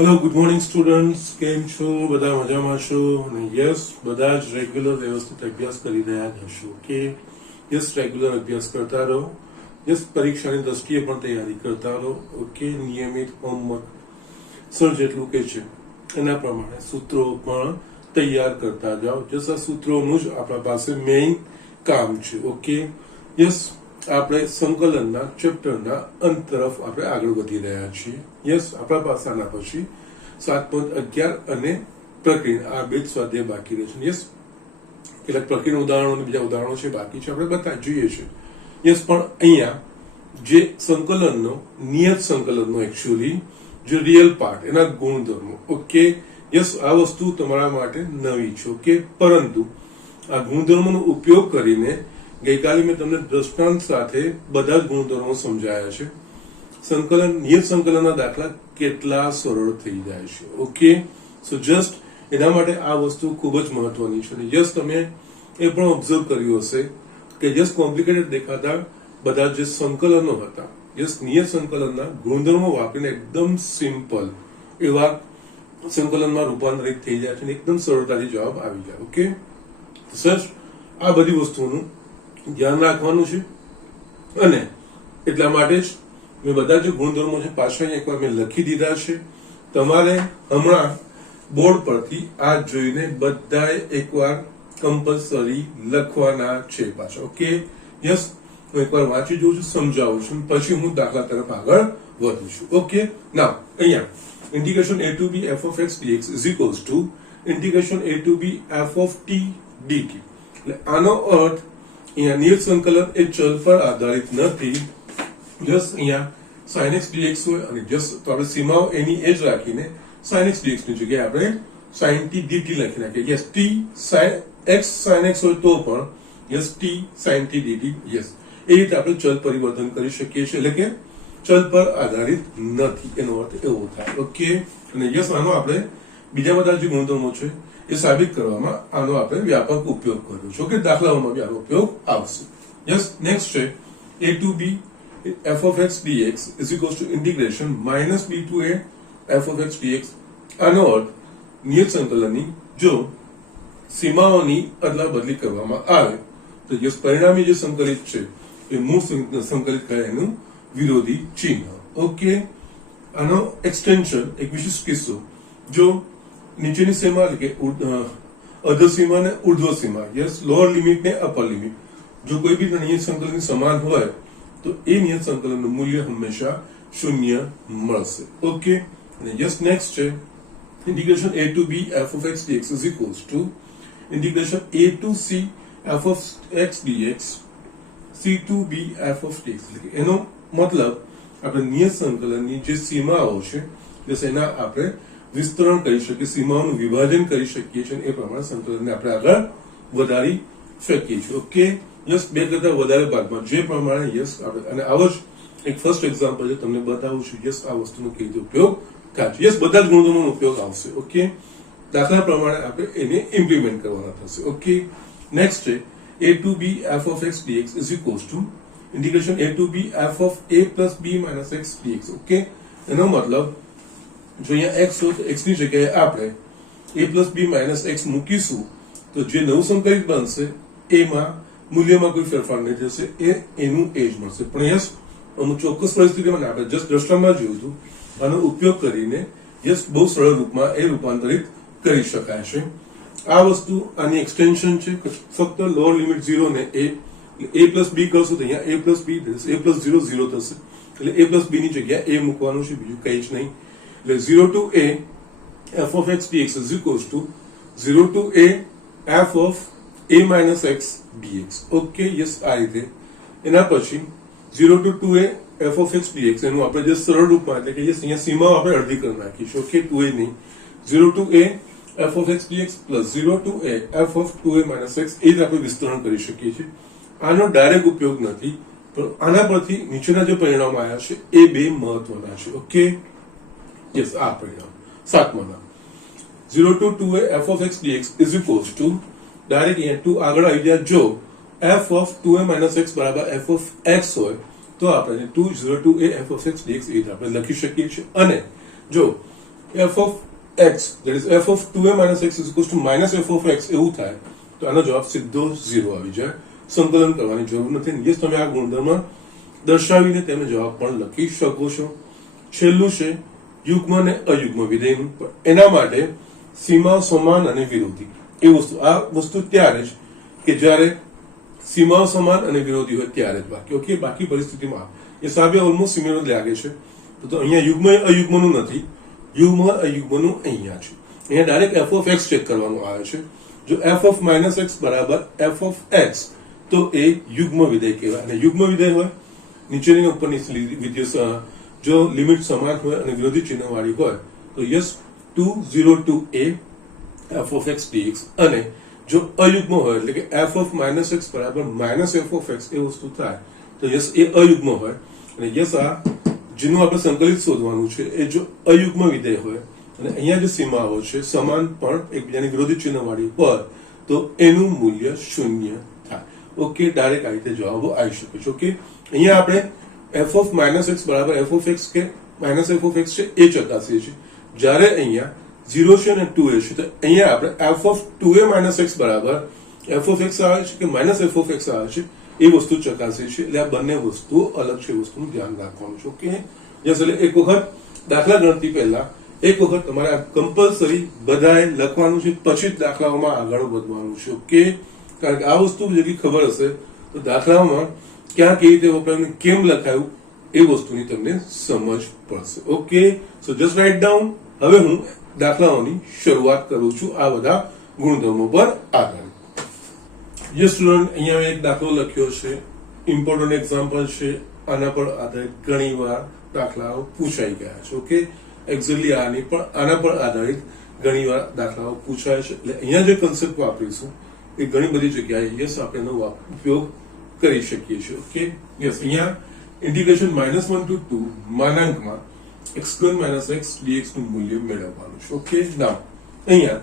Hello good morning students, કેમ છો? બધા મજામાં છો? અને યસ, બધા જ રેગ્યુલર વ્યવસ્થિત અભ્યાસ કરી રહ્યા જ હશો કે યસ, રેગ્યુલર અભ્યાસ કરતા રહો. યસ, પરીક્ષાની દ્રષ્ટિએ પણ તૈયારી કરતા રહો. ઓકે, નિયમિત હોમવર્ક સર જેટલું કે છે એના પ્રમાણે સૂત્રો પણ તૈયાર કરતા જાઓ. યસ, આ સૂત્રોનું જ આપણા પાસે મેઇન કામ છે. ઓકે, યસ, આપણે સંકલનના ચેપ્ટરના અંત તરફ આપણે આગળ વધી રહ્યા છીએ. યસ, આપણા પાસે આના પછી 7.11 અને પ્રકરણ આ બે જ સ્વાધ્યાય બાકી રહે છે. યસ, કેટલાક પ્રકરણ ઉદાહરણો અને બીજા ઉદાહરણો છે બાકી છે, આપણે બતા જોઈએ છે. યસ, પણ અહીંયા જે સંકલનનો નિયત સંકલનનો એકચ્યુઅલી જે રિયલ પાર્ટ એના ગુણધર્મો. ઓકે, યસ, આ વસ્તુ તમારા માટે નવી છે. ઓકે, પરંતુ આ ગુણધર્મોનો ઉપયોગ કરીને ગઈકાલે મેં તમને દ્રષ્ટાંત સાથે બધા જ ગુણધર્મો સમજાયા છે. નિયત સંકલનના દાખલા કેટલા સરળ થઈ જાય છે. ઓકે, સો જસ્ટ એના માટે આ વસ્તુ ખૂબ જ મહત્વની છે. યસ, તમે એ પણ ઓબ્ઝર્વ કર્યું હશે કે યસ, કોમ્પ્લિકેટેડ દેખાતા બધા જે સંકલનો હતા, યસ, નિયત સંકલનના ગુણધર્મો વાપરીને એકદમ સિમ્પલ એવા સંકલનમાં રૂપાંતરિત થઈ જાય છે અને એકદમ સરળતાથી જવાબ આવી જાય. ઓકે, સર આ બધી વસ્તુનું ધ્યાન રાખવાનું છે અને એટલા માટે જ મેં બધા જે ગુણધર્મો છે પાછળ એકવાર મેં લખી દીધા છે. તમારે હમણાં બોર્ડ પરથી આ જોઈને બધાએ એકવાર કમ્પલસરી લખવાના છે પાછા. ઓકે, યસ, હું એકવાર વાંચી જોઉં છું, સમજાવું છું, પછી હું દાખલા તરફ આગળ વધું છું. ઓકે, નાઉ અહીંયા integration a to b f of x dx is equals to integration a to b f of t dt. એટલે આનો અર્થ અહીંયા નિયત સંકલન એ ચલ પર આધારિત નથી. જસ્ટ અહીંયા sin x dx હોય અને જસ્ટ તો આપણે સીમાઓ એની એ જ રાખીને sin x dx ની જગ્યાએ આપણે sin t dt લખી નાખીએ. Yes, t sin x sin x હોય તો પણ yes t sin t dt. Yes, એ રીતે આપણે ચલ પરિવર્તન કરી શકીએ છીએ, એટલે કે ચલ પર આધારિત નથી, એનો અર્થ એવો થાય. ઓકે, અને યસ, આનો આપણે બીજા બધા જે ગુણધર્મો છે એ સાબિત કરવામાં આનો આપણે વ્યાપક ઉપયોગ કર્યો છે. ઓકે, દાખલાઓમાં બી આનો ઉપયોગ આવશે. યસ, નેક્સ્ટ છે a to b f of x dx is equals to integration minus b to a f of x dx. આનો અર્થ નિયત સંકલનની જો સીમાઓની અદલા બદલી કરવામાં આવે તો યસ, પરિણામી જે સંકલિત છે એ મૂળ સંકલિત કરે એનું વિરોધી ચિહ્ન. ઓકે, આનો એક્સટેન્શન એક વિશિષ્ટ કિસ્સો, જો નીચેની સીમા એટલે કે અધર સીમા અને ઉર્ધ્વ સીમા, યસ, લોઅર લિમિટ ને અપર લિમિટ, જો કોઈ બી નિયત સંકલન સમાન હોય તો એ નિયત સંકલનનું મૂલ્ય હંમેશા શૂન્ય મળશે. ઓકે, અને યસ, નેક્સ્ટ છે integration a to b f of x dx is equals to integration a to c f of x dx c to b f of dx. એનો મતલબ આપણે નિયત સંકલનની જે સીમાઓ છે એના આપણે વિસ્તરણ કરી શકીએ, સીમાઓનું વિભાજન કરી શકીએ છીએ, એ પ્રમાણે સંકલનને આપણે આગળ વધારી શકીએ છીએ. ઓકે, યસ, બે કરતા વધારે ભાગમાં જે પ્રમાણે યસ આપણે, અને આવો જ એક ફર્સ્ટ એક્ઝામ્પલ છે તમને બતાવું છું. યસ, આ વસ્તુનો કેવી રીતે ઉપયોગ થાય છે. યસ, બધા જ ગુણધર્મોનો ઉપયોગ આવશે. ઓકે, દાખલા પ્રમાણે આપણે એને ઇમ્પ્લિમેન્ટ કરવાના થશે. ઓકે, નેક્સ્ટ છે a to b f of x dx is equals to integration a to b f of a plus b minus x dx. Okay, એનો મતલબ જો અહીંયા x હોય તો x ની જગ્યાએ આપણે a plus b minus x મૂકીશું તો જે નવું સંકલિત બનશે એમાં મૂલ્યમાં કોઈ ફેરફાર નહીં થશે, એનું એ જ મળશે. પણ યસ, અમુક ચોક્કસ પરિસ્થિતિમાં આપણે જસ્ટ દ્રષ્ટાંતમાં જોયું હતું, આનો ઉપયોગ કરીને યસ બહુ સરળ રૂપમાં એ રૂપાંતરિત કરી શકાય છે. આ વસ્તુ આની એક્સટેન્શન છે. ફક્ત લોઅર લિમિટ 0 ને a plus b કરશું તો અહીંયા a plus b a plus 0 0 થશે, એટલે a plus b ની જગ્યાએ a મૂકવાનું છે, બીજું કંઈ જ નહીં. એટલે 0 to a f of x dx is equals to 0 to a f of a minus x dx. Okay, yes, આ રીતે. એના પછી 0 to 2a f of x dx એનું આપણે જે સરળ રૂપમાં એટલે કે યસ અહીંયા સીમાઓ આપણે અડધી કરી નાખીશું. ઓકે, 2a નહીં, 0 to a f of x dx plus 0 to a f of 2a minus x, એ જ આપણે વિસ્તરણ કરી શકીએ છીએ. આનો ડાયરેક્ટ ઉપયોગ નથી, પણ આના પરથી નીચેના જે પરિણામો આવ્યા છે એ બે મહત્વના છે. ઓકે, યસ, આ પરિણામ સાતમાના 0 to 2a f of x dx is equals to direct અહીંયા 2 આગળ આવી જાય, જો f of 2a minus x બરાબર f of x હોય તો આપણે 2 0 to a f of x dx એ આપણે લખી શકીએ છીએ. અને જો f of x, that is f of 2a minus x is equals to minus f of x એવું થાય તો આનો જવાબ સીધો 0 આવી જાય, સંકલન કરવાની જરૂર નથી. યસ, તમે આ ગુણધર્મ દર્શાવીને તમે જવાબ પણ લખી શકો છો. છેલ્લું છે યુગ્મ અને અયુગ્મ વિધેયનું, પણ એના માટે સીમાઓ સમાન અને વિરોધી એ વસ્તુ, આ વસ્તુ ત્યારે જ કે જ્યારે સીમાઓ સમાન અને વિરોધી હોય ત્યારે જ બાકી. ઓકે, બાકી પરિસ્થિતિમાં એ સાબિયા ઓલમોસ્ટ સિમિલર લાગે છે. તો અહીંયા યુગ્મ અયુગ્મનું નથી, યુગ્મ અયુગ્મનું અહીંયા છે. અહીંયા direct f of x check કરવાનું આવે છે. જો f of minus x બરાબર f of x તો એ યુગ્મ વિધેય કહેવાય. અને યુગ્મ વિધેય હોય નીચેની ઉપરની વિધેય જો લિમિટ સમાન હોય અને વિરોધી ચિહ્ન વાળી હોય તો yes 2 0 to a f of x dx. અને જો અયુગ્મ હોય એટલે કે f of minus x બરાબર minus f of x એ વસ્તુ થાય તો યસ એ અયુગ્મ હોય. અને યસ આ જેનું આપણે સંકલિત શોધવાનું છે એ જો અયુગ્મ વિધેય હોય અને અહીંયા જે સીમાઓ છે સમાન પણ એકબીજાની વિરોધી ચિહ્ન વાળી હોય તો એનું મૂલ્ય શૂન્ય થાય. ઓકે, ડાયરેક્ટ આ રીતે જવાબો આવી શકે છે. ઓકે, અહીંયા આપણે f of minus x બરાબર f of x કે minus f of x છે એ ચકાસીએ છીએ. જ્યારે અહીંયા 0 છે અને 2a છે તો અહીંયા આપણે f of 2a minus x બરાબર f of x આવે છે કે minus f of x આવે છે એ વસ્તુ ચકાસીએ છીએ. એટલે આ બંને વસ્તુઓ અલગ છે, વસ્તુનું ધ્યાન રાખવાનું છે. ઓકે, જસ એટલે એક વખત દાખલા ગણતી પહેલા એક વખત તમારે કમ્પલસરી બધાએ લખવાનું છે, પછી જ દાખલાઓમાં આગળ વધવાનું છે. ઓકે, કારણ કે આ વસ્તુ જેટલી ખબર હશે તો દાખલાઓમાં ક્યાં કેવી રીતે વપરાયું, કેમ લખાયું એ વસ્તુની તમને સમજ પડશે. ઓકે, સો જસ્ટ રાઇટ ડાઉન. હવે હું દાખલાઓની શરૂઆત કરું છું આ બધા ગુણધર્મો પર આધારિત. જે સ્ટુડન્ટ અહીંયા એક દાખલો લખ્યો છે, ઇમ્પોર્ટન્ટ એક્ઝામ્પલ છે, આના પર આધારિત ઘણી વાર દાખલાઓ પૂછાઈ ગયા છે. ઓકે, એક્ઝેક્ટલી આની પણ આના પર આધારિત ઘણી વાર દાખલાઓ પૂછાય છે. એટલે અહીંયા જે કન્સેપ્ટ વાપરીશું એ ઘણી બધી જગ્યાએ યસ આપણે એનો ઉપયોગ કરી શકીએ છીએ. ઓકે, યસ, અહીંયા integration -1 to 2 માનાંકમાં x² - x dx નું મૂલ્ય મેળવવાનું છે. ઓકે, નાઉ અહીંયા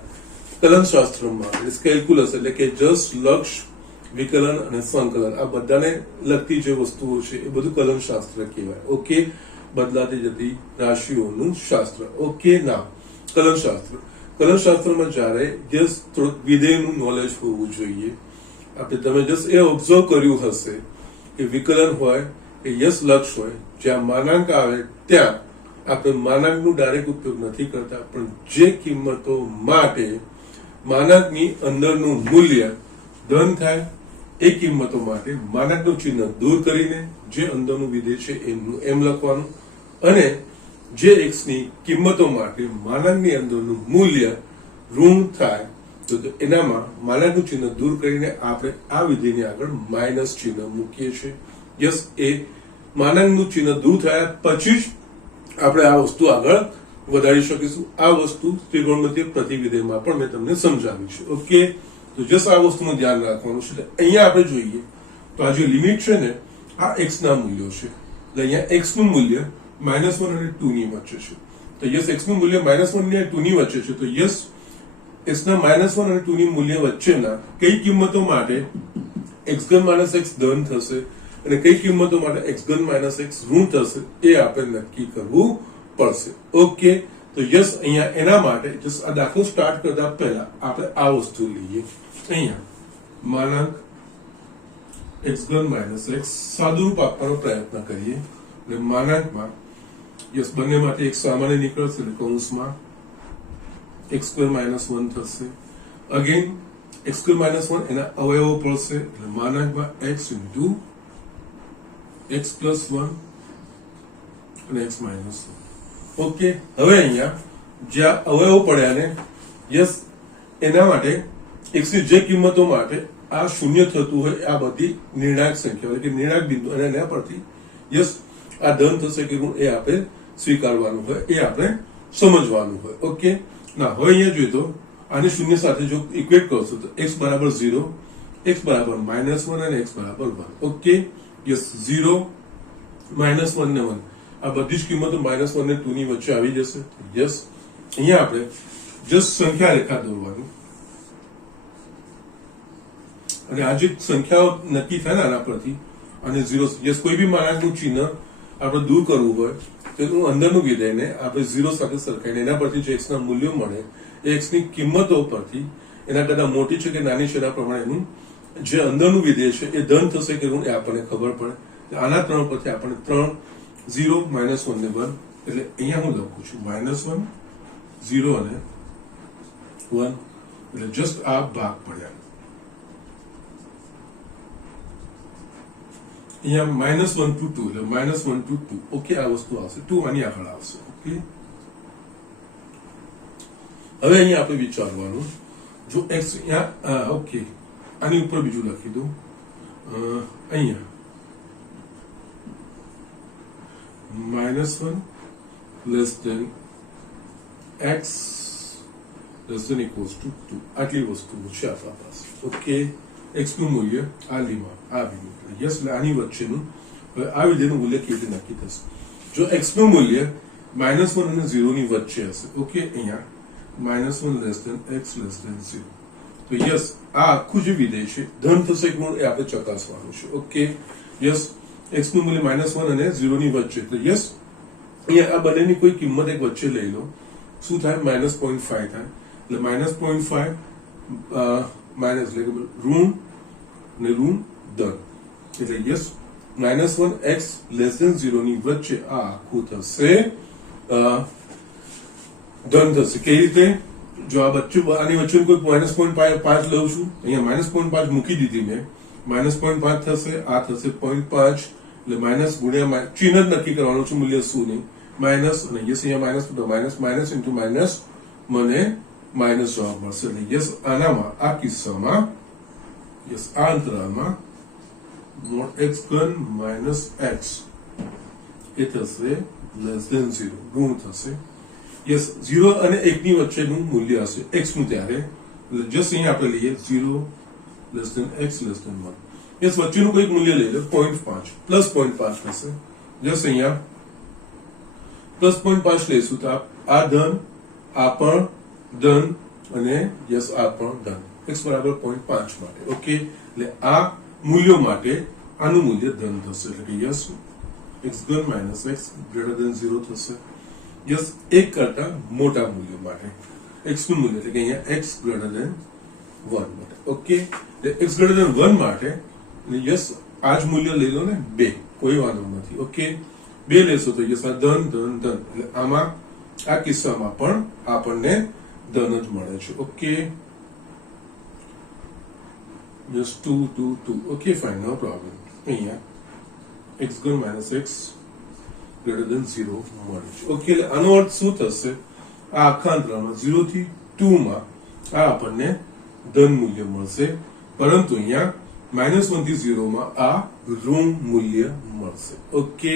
કલનશાસ્ત્રમાં કેલ્ક્યુલસ એટલે કે જસ્ટ લક્ષ વિકલન અને સંકલન આ બધાને લગતી જે વસ્તુઓ છે એ બધું કલનશાસ્ત્ર કહેવાય. ઓકે, બદલાતી જતી રાશિઓનું શાસ્ત્ર. ઓકે, નાઉ કલનશાસ્ત્રમાં જ્યારે જસ્ટ થોડુંક વિધેયનું નોલેજ હોવું જોઈએ. આપણે તમે જસ્ટ એ ઓબ્ઝર્વ કર્યું હશે કે વિકલન હોય કે યસ લક્ષ હોય, જ્યાં માનાંક આવે ત્યાં આપણે માનાંકનું ડાયરેક્ટ ઉપયોગ નથી કરતા, પણ જે કિંમતો માટે માનાંકની અંદરનું મૂલ્ય ધન થાય એ કિંમતો માટે માનાંકનું ચિહ્ન દૂર કરીને જે અંદરનું વિધેય છે એમનું એમ લખવાનું, અને જે x ની કિંમતો માટે માનાંકની અંદરનું મૂલ્ય ઋણ થાય તો એનામાં માનાંકનું ચિહ્ન દૂર કરીને આપણે આ વિધેયની આગળ માઇનસ ચિહ્ન મૂકીએ છીએ. યસ, એ માનાંકનું ચિહ્ન દૂર થયા પછી જ આપણે આ વસ્તુ આગળ વધારી શકીશું. આ વસ્તુ ત્રિકોણમિતિય પ્રતિવિધેયમાં પણ મેં તમને સમજાવી છે. ઓકે, તો જસ્ટ આ વસ્તુનું ધ્યાન રાખવાનું છે. અહીંયા આપણે જોઈએ તો આ જે લિમિટ છે ને આ x ના મૂલ્યો છે. એટલે અહીંયા x નું મૂલ્ય -1 અને 2 ની વચ્ચે છે. તો યસ, x નું મૂલ્ય -1 અને 2 ની વચ્ચે છે. તો યસ, x ના -1 અને 2 ની મૂલ્ય વચ્ચેના કઈ કિંમતો માટે x² - x ધન થશે અને કઈ કિંમતો માટે x² - x ઋણ થશે એ આપણે નક્કી કરવું પડશે. ઓકે, તો યસ, અહીંયા એના માટે જસ્ટ આ દાખલો સ્ટાર્ટ કરતા પહેલા આપણે આ વસ્તુ લઈએ. અહીંયા માનાંક x² - x સાદુરૂપ આપવાનો પ્રયત્ન કરીએ. એટલે માનાંકમાં યસ બંનેમાંથી એક સામાન્ય નીકળશે એટલે કૌંસમાં x² - 1 થશે. અગેન x² - 1 એના અવયવો પડશે એટલે માનાંકમાં x into x plus 1 અને x minus 1. ઓકે, હવે અહીંયા જ્યાં અવયવો પડ્યા ને યસ એના માટે x ની જે કિંમતો માટે આ શૂન્ય થતું હોય આ બધી નિર્ણાયક સંખ્યા એટલે કે નિર્ણાયક બિંદુ અને એના પરથી યસ આ ધન થશે કે ઋણ એ આપણે સ્વીકારવાનું હોય, એ આપણે સમજવાનું હોય. ઓકે, ના હવે અહીંયા જોઈએ તો આને શૂન્ય સાથે જો ઇક્વેટ કરશો તો x બરાબર 0, x બરાબર -1 અને x બરાબર 1. ઓકે, યસ, 0 -1 ને 1 આ બધી જ કિંમતો -1 ને 2 ની વચ્ચે આવી જશે. યસ, અહીંયા આપણે જસ્ટ સંખ્યા રેખા દોરવાનું અને આ જે સંખ્યાઓ નક્કી થાય ને આના પરથી અને 0 યસ કોઈ બી માનાંકનું ચિહ્ન આપણે દૂર કરવું હોય તેનું અંદરનું વિધેયને આપણે 0 સાથે સરખાઈને એના પરથી જે x ના મૂલ્યો મળે એ x ની કિંમતો પરથી એના કરતા મોટી છે કે નાની છે એના પ્રમાણે એનું જે અંદરનું વિધેય છે એ ધન થશે કે ઋણ એ આપણને ખબર પડે. આના 3 પરથી આપણને 3 0 -1 ને 1 એટલે અહીંયા હું લખું છું -1 0 અને 1 એટલે જસ્ટ આ ભાગ પડ્યા. અહીંયા -1 to 2 એટલે -1 to 2. ઓકે, આ વસ્તુ આવશે 2 આની આગળ આવશે. ઓકે, હવે અહીંયા આપણે વિચારવાનું જો x અહીંયા ઓકે આની ઉપર બીજું લખી દઉં અહીંયા -1 less than x less than equals to 2 આટલી વસ્તુઓ છે આપણા પાસે. ઓકે, x નું મૂલ્ય આ લીમાં આ બિંદુ યસ એટલે આની વચ્ચેનું. હવે આ વિધેયનું મૂલ્ય કેવી રીતે નક્કી થશે? જો x નું મૂલ્ય -1 અને 0 ની વચ્ચે હશે. ઓકે, અહીંયા -1 less than x less than 0 તો યસ આ આખું જે વિધેય છે ધન થશે કે ઋણ એ આપણે ચકાસવાનું છે. ઓકે, યસ x નું મૂલ્ય -1 અને 0 ની વચ્ચે એટલે યસ અહીંયા આ બંનેની કોઈ કિંમત એક વચ્ચે લઈ લો. શું થાય? -0.5 થાય એટલે -0.5 માઇનસ એટલે ઋણ ને ઋણ ધન એટલે યસ -1 x less than 0 ની વચ્ચે આ આખું થશે ધન થશે. કેવી રીતે? જો આ વચ્ચે આની વચ્ચે કોઈ -0.5 લઉં છું, અહીંયા -0.5 મૂકી દીધી મેં, -0.5 થશે, આ થશે 0.5 એટલે માઇનસ ગુણ્યા ચિહ્ન જ નક્કી કરવાનું છે, મૂલ્ય શું નહીં માઇનસ અને યસ અહીંયા માઇનસ ઇન્ટુ માઇનસ મને માઇનસ જવાબ મળશે. એટલે યસ આનામાં આ કિસ્સામાં યસ આ અંતરાલમાં mod x ઘન માઇનસ x એ થશે લેસ ધેન 0 ઋણ થશે. યસ 0 અને 1 ની વચ્ચેનું મૂલ્ય હશે x નું ત્યારે એટલે જસ્ટ અહીંયા આપણે લઈએ 0 less than x less than 1. Yes વચ્ચેનું કોઈક મૂલ્ય લઈ લો 0.5 પ્લસ 0.5 થશે. જસ્ટ અહીંયા પ્લસ 0.5 લઈશું તો આ ધન આ પણ ધન અને યસ આ પણ ધન x બરાબર 0.5 માટે. ઓકે, એટલે આ મૂલ્યો માટે આનું મૂલ્ય ધન થશે એટલે કે યસ x ઘન માઇનસ x ગ્રેટર ધેન 0 થશે. યસ એક કરતા મોટા મૂલ્ય માટે x નું મૂલ્ય એટલે કે અહીંયા x ગ્રેટર ધેન 1 માટે. ઓકે, એટલે x ગ્રેટર ધેન 1 માટે યસ આ જ મૂલ્ય લઈ લો ને 2 કોઈ વાંધો નથી. ઓકે, 2 લેશો તો યસ આ ધન ધન ધન એટલે આમાં આ કિસ્સામાં પણ આપણને ધન જ મળે છે. Okay, yes 2 2 2. ઓકે ફાઇન, નો પ્રોબ્લેમ. અહીંયા x ઘન માઇનસ x ગ્રેટર ધેન 0 મળે છે. ઓકે, એટલે આનો અર્થ શું થશે? આ આખા અંતરાલમાં 0 થી 2 માં આ આપણને ધન મૂલ્ય મળશે, પરંતુ અહીંયા -1 થી 0 માં આ ઋણ મૂલ્ય મળશે. ઓકે,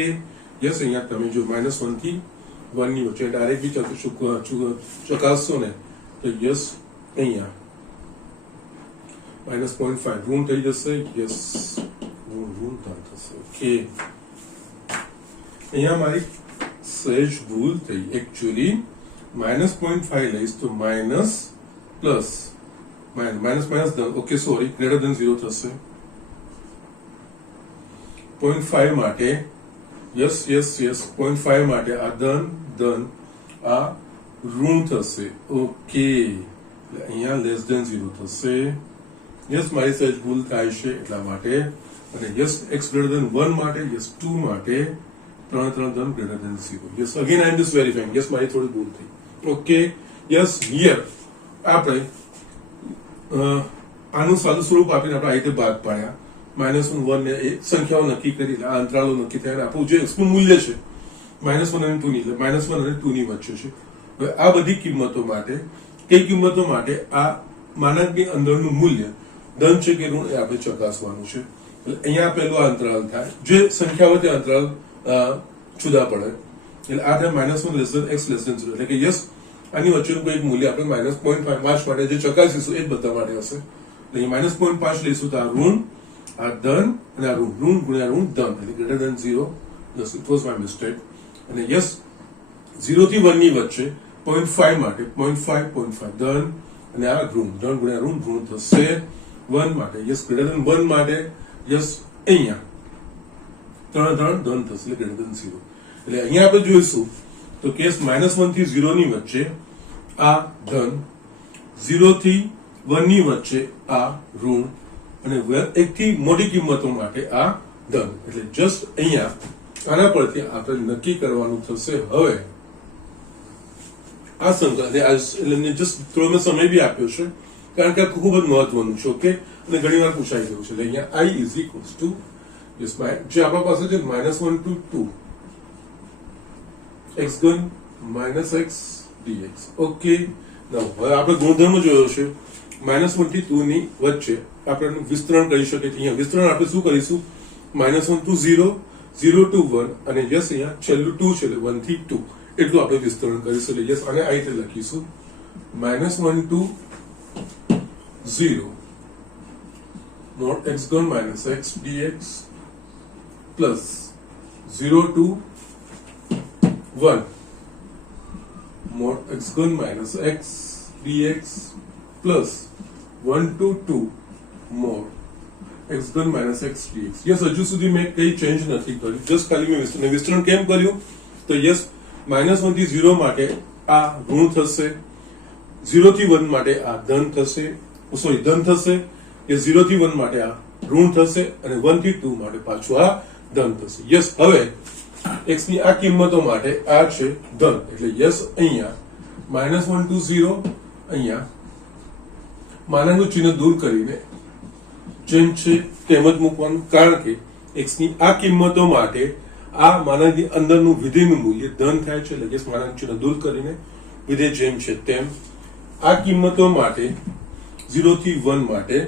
યસ અહીંયા તમે જો -1 થી 1 ની વચ્ચે ડાયરેક્ટ બી ચકાસશો ને તો યસ અહીંયા -0.5 ઋણ થઈ જશે. યસ ઋણ થશે. ઓકે, અહીંયા મારી સહેજ ભૂલ થઈ. એકચ્યુઅલી -0.5 લઈશ તો માઇનસ પ્લસ માઇનસ ધન. ઓકે સોરી, ગ્રેટર ધેન 0 થશે. 0.5 માટે યસ યસ યસ 0.5 માટે આ ધન ધન આ ઋણ થશે. ઓકે, એટલે અહીંયા લેસ ધેન 0 થશે. યસ મારી સહેજ ભૂલ થાય છે એટલા માટે. અને યસ x ગ્રેટર ધેન 1 માટે યસ 2 માટે 3 ધન greater than 0. Yes again I am just verifying. Yes મારી થોડી ભૂલ થઈ. ઓકે, યસ હિયર આપણે આનું સાદું સ્વરૂપ આપીને આપણે આ રીતે ભાગ પાડ્યા. -1 ને એ સંખ્યાઓ નક્કી કરી, આ અંતરાલો નક્કી થયા. આપણું જે x નું મૂલ્ય છે -1 અને 2 ની એટલે -1 અને 2 ની વચ્ચે છે. હવે આ બધી કિંમતો માટે કઈ કિંમતો માટે આ માનાંકની અંદરનું મૂલ્ય ધન છે કે ઋણ એ આપણે ચકાસવાનું છે. એટલે અહીંયા પહેલો આ અંતરાલ થાય, જે સંખ્યાઓ તે અંતરાલ જુદા પડે એટલે આ થાય -1 less than x less than 0 એટલે કે યસ આની વચ્ચેનું કોઈ મૂલ્ય આપણે -0.5 માટે જે ચકાસીશું એ જ બધા માટે હશે. એટલે -0.5 લઈશું તો આ ઋણ આ ધન અને આ ઋણ ગુણ્યા ઋણ ધન એટલે greater than 0. Yes it was my mistake. અને યસ 0 થી 1 ની વચ્ચે 0.5 માટે 0.5 ધન અને આ ઋણ ધન ગુણ્યા ઋણ થશે. 1 માટે યસ ગ્રેટર ધેન 1 માટે યસ અહીંયા 3 ધન થશે એટલે ગ્રેટર ધેન 0. એટલે અહીંયા આપણે જોઈશું તો કેસ -1 થી 0 ની વચ્ચે આ ધન, 0 થી 1 ની વચ્ચે આ ઋણ અને 1 થી મોટી કિંમતો માટે આ ધન. એટલે જસ્ટ અહીંયા આના પરથી આપણે નક્કી કરવાનું થશે. હવે આ સંખ્યા એટલે જસ્ટ થોડો સમય બી આપ્યો છે કારણ કે આ ખૂબ જ મહત્વનું છે. ઓકે, અને ઘણી વાર પૂછાઈ ગયું છે. એટલે અહીંયા I is equals to જે આપણા પાસે છે -1 to 2 x ઘન minus x dx. ઓકે, હવે આપણે ગુણધર્મ જોયો છે -1 થી 2 ની વચ્ચે આપણે વિસ્તરણ કરી શકીએ. અહીંયા વિસ્તરણ આપણે શું કરીશું? -1 to 0, 0 to 1 અને યસ અહીંયા છેલ્લું 2 છે એટલે 1 થી 2 એટલું આપણે વિસ્તરણ કરીશું. એટલે યસ આને આ રીતે લખીશું -1 to 0 mod x ઘન minus x dx plus 0 to 1 mod x ઘન minus x dx plus 1 to 2 mod x ઘન minus x dx. યસ, હજુ સુધી મેં કઈ ચેન્જ નથી કર્યું, જસ્ટ ખાલી મેં વિસ્તરણ કેમ કર્યું તો યસ -1 થી 0 માટે આ ઋણ થશે, 0 થી 1 માટે આ ધન થશે, સોરી ધન થશે, કે 0 થી 1 માટે આ ઋણ થશે અને 1 થી 2 માટે પાછું આ ધન થશે. યસ, હવે x ની આ કિંમતો માટે આ છે ધન. એટલે યસ અહીંયા -1 to 0 અહીંયા માનાનું ચિહ્ન દૂર કરીને જેમ છે તેમ જ મૂકવાનું, કારણ કે x ની આ કિંમતો માટે આ માનાની અંદરનું વિધેયનું મૂલ્ય ધન થાય છે. એટલે યસ માનાનું ચિહ્ન દૂર કરીને વિધેય જેમ છે તેમ. આ કિંમતો માટે 0 થી 1 માટે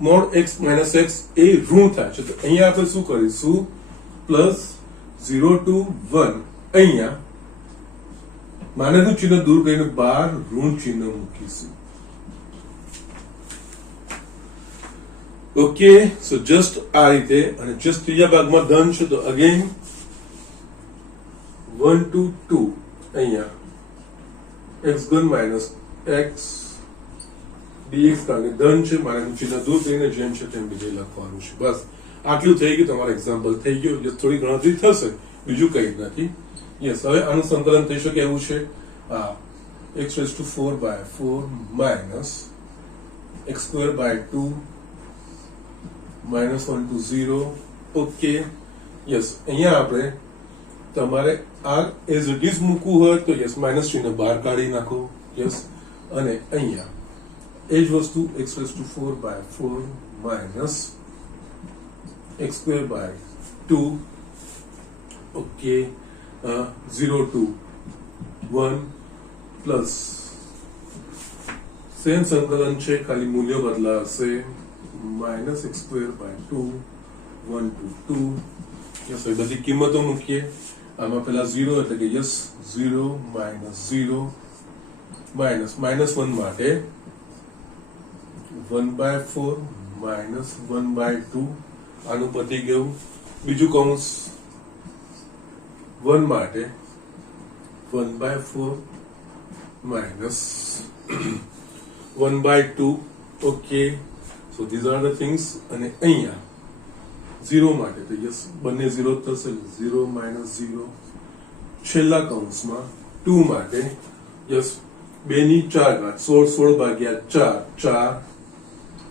mod x minus x એ ઋણ થાય છે. તો અહીંયા આપણે શું કરીશું? પ્લસ 0 to 1 અહીંયા માનાનું ચિહ્ન દૂર કરીને બહાર ઋણ ચિહ્ન મૂકીશું. ઓકે, સો જસ્ટ આ રીતે. અને જસ્ટ ત્રીજા ભાગમાં ધન છે તો અગેન 1 to 2 અહીંયા x ઘન minus x dx કારણ કે ધન છે, માનાનું ચિહ્ન દૂર કરીને જેમ છે તેમ બીજે લખવાનું છે. બસ આટલું થઈ ગયું, તમારું એક્ઝામ્પલ થઈ ગયું. જે થોડી ગણતરી થશે, બીજું કઈ નથી. યસ, હવે આનું સંકલન થઈ શકે એવું છે. આ x⁴/4 minus x²/2 -1 to 0. Okay, yes, અહીંયા આપણે તમારે આ એઝ ઇટ ઇઝ મૂકવું હોય તો યસ માઇનસ ચિહ્ન બહાર કાઢી નાખો. યસ, અને અહીંયા એ જ વસ્તુ x⁴/4 minus x²/2 okay 0 to 1 plus same સંકલન છે, ખાલી મૂલ્ય બદલાશે -x²/2 1 to 2. યસ, એ બધી કિંમતો મૂકીએ. આમાં પેલા 0 એટલે કે યસ 0 -0 -1 માટે 1/4 -1/2 આનું પતી ગયું. બીજું કૌંસ 1 માટે 1/4 -1/2. Okay, so these are the things. અને અહીંયા 0 માટે તો યસ બંને 0 થશે, 0 -0. છેલ્લા કૌંસમાં 2 માટે યસ 2 ની 4 ઘાત 16 16/4 4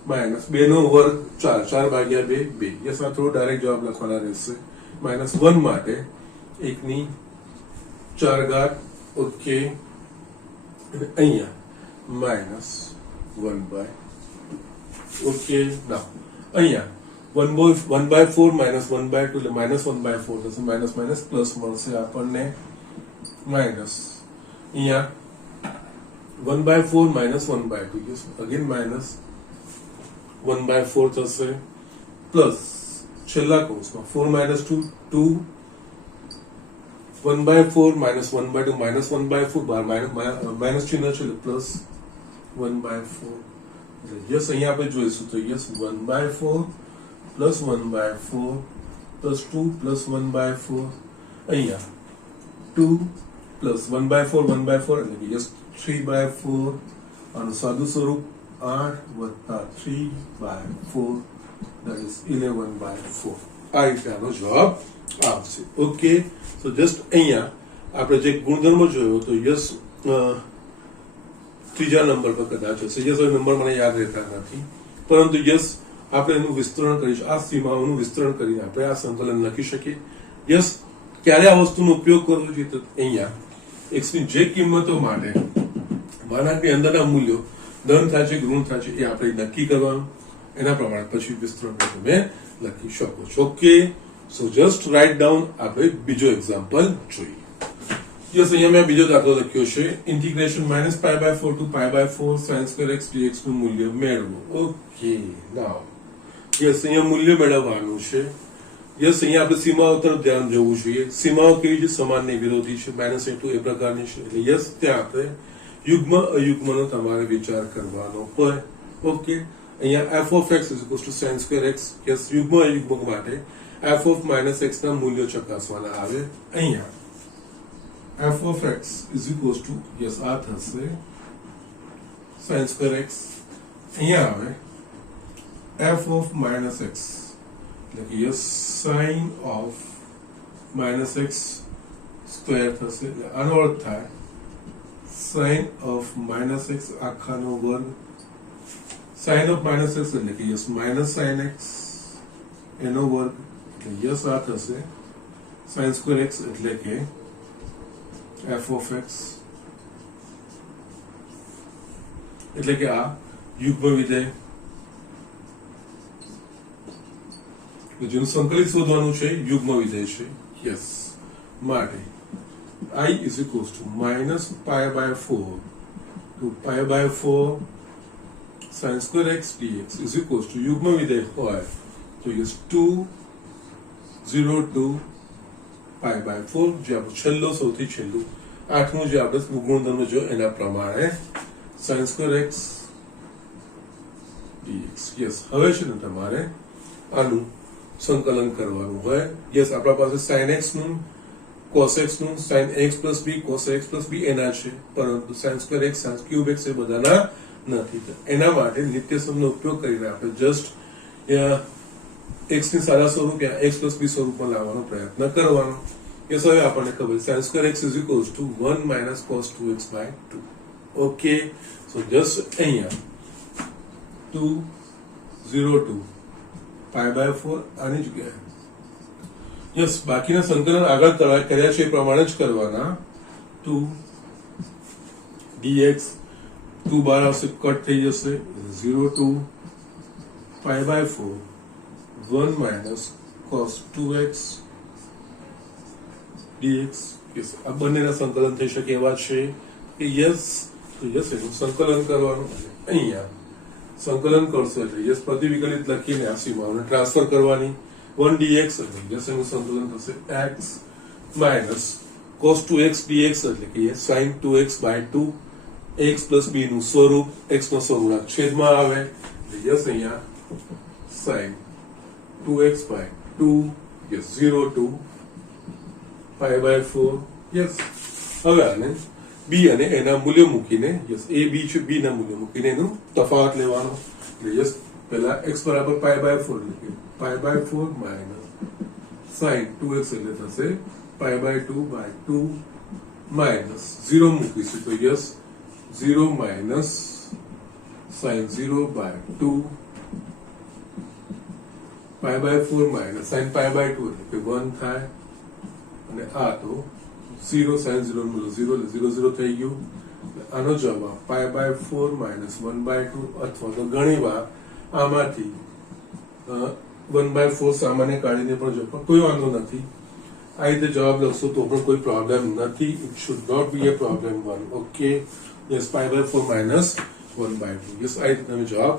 માઇનસ 2 નો વર્ગ 4 4/2 2. યસ, આ થોડો ડાયરેક્ટ જવાબ લખવાના રહેશે. -1 માટે 1 ની 4 ઘાત. ઓકે, અને અહીંયા -1/2. ઓકે, નાઉ અહીંયા 1/4 -1/2 એટલે -1/4 થશે. માઇનસ માઇનસ પ્લસ મળશે આપણને માઇનસ. અહીંયા 1/4 -1/2 યસ અગેન માઇનસ 1/4 થશે પ્લસ છેલ્લા કૌંસમાં 4 - 2 2 1/4 -1/2 -1/4 બાર માઇનસ ચિહ્ન છે એટલે પ્લસ 1/4. યસ, અહીંયા આપણે જોઈશું તો યસ 1/4 પ્લસ 1/4 પ્લસ 2 પ્લસ 1/4 અહીંયા 2 પ્લસ 1/4 1/4 એટલે કે યસ 3/4. આનું સાદું સ્વરૂપ 8 + 3/4 that is 11/4. આ રીતે આનો જવાબ આવશે. ઓકે, સો જસ્ટ અહીંયા આપણે જે ગુણધર્મ જોયો તો યસ ત્રીજા નંબર પર કદાચ હશે. યસ હવે નંબર મને યાદ રહેતા નથી, પરંતુ યસ આપણે એનું વિસ્તરણ કરીશું. આ સીમાઓનું વિસ્તરણ કરીને આપણે આ સંકલન લખી શકીએ. યસ, ક્યારે આ વસ્તુનો ઉપયોગ કરવો જોઈએ તો અહીંયા x ની જે કિંમતો માટે માનાંકની અંદરના મૂલ્યો ધન થાય છે ઋણ થાય છે એ આપણે નક્કી કરવાનું, એના પ્રમાણે પછી વિસ્તરણ તમે લખી શકો છો. ઓકે, સો જસ્ટ રાઇટ ડાઉન. આપણે બીજો એક્ઝામ્પલ જોઈએ. યસ, અહીંયા મેં બીજો દાખલો લખ્યો છે. Integration -π/4 to π/4 sin² x dx નું મૂલ્ય મેળવો. ઓકે, નાઉ યસ, અહીંયા મૂલ્ય મેળવવાનું છે. યસ, અહીંયા આપણે સીમાઓ તરફ ધ્યાન જવું જોઈએ. સીમાઓ કેવી છે? સમાન ને વિરોધી છે. -a2 એ પ્રકારની છે. એટલે યસ, ત્યાં આપણે યુગ્મ અયુગ્મનો તમારે વિચાર કરવાનો હોય. ઓકે, અહીંયા f of x sin²x. Yes, યુગ્મ અયુગ્મ માટે f of -x ના મૂલ્યો ચકાસવાના આવે. અહીંયા f of x યસ આ થશે sin²x. અહીંયા આવે f of -x એટલે કે yes sin of -x square થશે. એટલે આનો અર્થ થાય sin of -x આખાનો વર્ગ. sin of -x એટલે કે યસ -sin x એનો વર્ગ. એટલે યસ આ થશે sin²x એટલે કે f of x એટલે કે આ યુગ્મ વિધેય જેનું સંકલિત શોધવાનું છે યુગ્મ વિધેય છે. યસ, માટે I is equals to -π/4 to π/4 sin²x dx is equals to યુગ્મ વિધેય હોય તો યસ 2 0 to π/4 જે આપણું છેલ્લો સૌથી છેલ્લું આઠમું જે આપણે ગુણધર્મ જો એના પ્રમાણે sin²x dx. યસ, હવે છે ને તમારે આનું સંકલન કરવાનું હોય. યસ, આપણા પાસે sin x નું cos x નું sin x plus b cos x plus b એના છે, પરંતુ sin²x sin³ એ બધાના નથી. એના માટે નિત્ય સમનો ઉપયોગ કરીને આપણે જસ્ટ x ની સાદા સ્વરૂપ યા x plus b સ્વરૂપમાં લાવવાનો પ્રયત્ન કરવાનો. યસ, હવે આપણને ખબર sin²x is equals to 1 - cos2x/2. Okay, so just અહીંયા 2 0 to π/4 આની જગ્યાએ યસ બાકીના સંકલન આગળ કર્યા છે એ પ્રમાણે જ કરવાના. 2 dx 2 બાર આવશે, કટ થઈ જશે. 0 to π/4 1 - cos2x dx. યસ, આ બંનેના સંકલન થઈ શકે એવા છે કે યસ, તો યસ એનું સંકલન કરવાનું. અહીંયા સંકલન કરશો એટલે યસ પ્રતિવિકલિત લખીને આ સીમાઓને ટ્રાન્સફર કરવાની. 1 dx એટલે યસ એનું સંકલન થશે x - cos2x dx એટલે કે sin2x/2 x plus b નું સ્વરૂપ x નો સહગુણક છેદમાં આવે એટલે યસ અહીંયા sin2x/2 યસ 0 to π/4. યસ, હવે આને b અને એના મૂલ્યો મૂકીને યસ a b છે, b ના મૂલ્યો મૂકીને એનું તફાવત લેવાનો. એટલે યસ પહેલા x બરાબર π/4 લખીએ. π/4 minus sin2x એટલે થશે π/2/2 minus 0 મૂકીશું તો yes 0 minus sin0/2 π/4 minus sin π/2 એટલે કે 1 થાય અને આ તો 0 sin0 નું 0 એટલે 0 0 થઈ ગયું. આનો જવાબ π/4 minus 1/2 અથવા તો ઘણીવાર આમાંથી 1/4 સામાન્ય કાઢીને પણ જો પણ કોઈ વાંધો નથી. આ રીતે જવાબ લખશો તો પણ કોઈ પ્રોબ્લેમ નથી. It should not be a problem one. Okay, yes π/4 minus 1/2. Yes, આ રીતે તમે જવાબ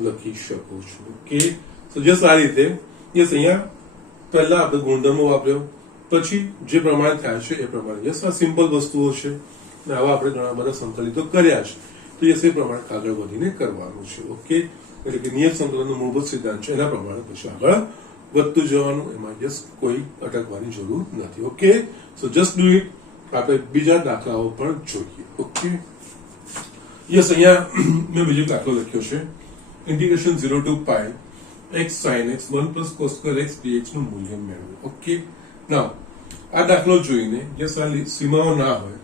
લખી શકો છો. ઓકે, સો જસ્ટ આ રીતે યસ અહીંયા પહેલા આપણે ગુણધર્મો વાપર્યો, પછી જે પ્રમાણે થાય છે એ પ્રમાણે યસ આ સિમ્પલ વસ્તુઓ છે ને આવા આપણે ઘણા બધા સંકલિતો કર્યા છે તો યસ એ પ્રમાણે આગળ વધીને કરવાનું છે. ઓકે, એટલે કે નિયત સંકલનનો મૂળભૂત સિદ્ધાંત છે એના પ્રમાણે પછી આગળ વધતું જવાનું. એમાં યસ કોઈ અટકવાની જરૂર નથી. Okay, so just do it. આપણે બીજા દાખલાઓ પણ જોઈએ. ઓકે, યસ અહીંયા મેં બીજો દાખલો લખ્યો છે. Integration 0 to π x sin x 1 plus cos square x dx નું મૂલ્ય મેળવો. ઓકે, નાઉ આ દાખલો જોઈને યસ આ સીમાઓ ના હોય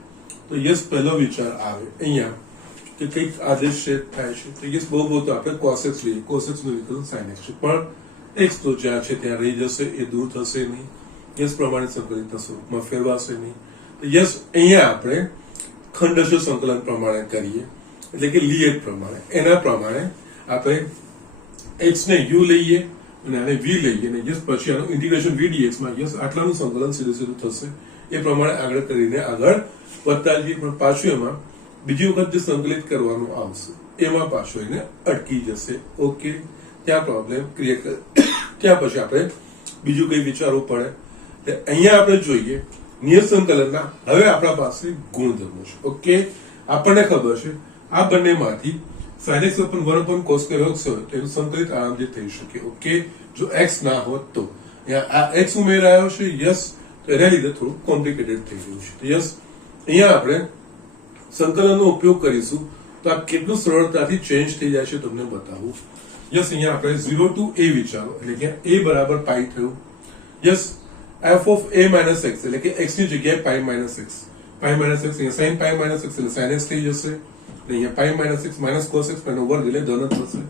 તો યસ પહેલો વિચાર આવે અહીંયા કે કંઈક આદેશ છે થાય છે તો યસ બહુ તો આપણે cos x લઈએ, cos x નું વિકલન sin x છે, પણ x તો જ્યાં છે ત્યાં રહી જશે, એ દૂર થશે નહીં, યસ પ્રમાણે સંકલિત સ્વરૂપમાં ફેરવાશે નહીં. તો યસ અહીંયા આપણે ખંડશ સંકલન પ્રમાણે કરીએ, એટલે કે લીએટ પ્રમાણે, એના પ્રમાણે આપણે x ને u લઈએ અને આને v લઈએ અને યસ પછી આનું ઇન્ટિગ્રેશન v dx માં યસ આટલાનું સંકલન સીધું થશે, એ પ્રમાણે આગળ કરીને આગળ વધતા જઈએ. પણ પાછું એમાં બીજી વખત જે સંકલિત કરવાનું આવશે એમાં પાછું એને અટકી જશે. ઓકે, ત્યાં પ્રોબ્લેમ ક્રિએટ ત્યાં પછી આપણે બીજું કઈ વિચારવું પડે. અહીંયા આપણે જોઈએ નિયત સંકલનના હવે આપણા પાસે ગુણધર્મો છે. ઓકે, આપણને ખબર છે આ બંનેમાંથી sin x upon 1 upon cos square x હોય તો એનું સંકલિત આરામથી થઈ શકે. ઓકે, જો x ના હોત તો આ x ઉમેરાયો છે યસ, તો એના લીધે થોડું કોમ્પ્લિકેટેડ થઈ ગયું છે. યસ, અહીંયા આપણે સંકલનનો ઉપયોગ કરીશું તો આ કેટલું સરળતાથી ચેન્જ થઈ જાય છે તમને બતાવું. યસ, અહીંયા આપણે 0 to a વિચારો, એટલે કે a બરાબર પાઈ થયું. Yes, f of a minus x એટલે કે x ની જગ્યાએ પાઈ minus x, પાઈ minus x અહીંયા sin પાઈ minus x એટલે sin x થઈ જશે, અહીંયા પાઈ minus x minus cos x નો વર્ગ એટલે ધન થશે.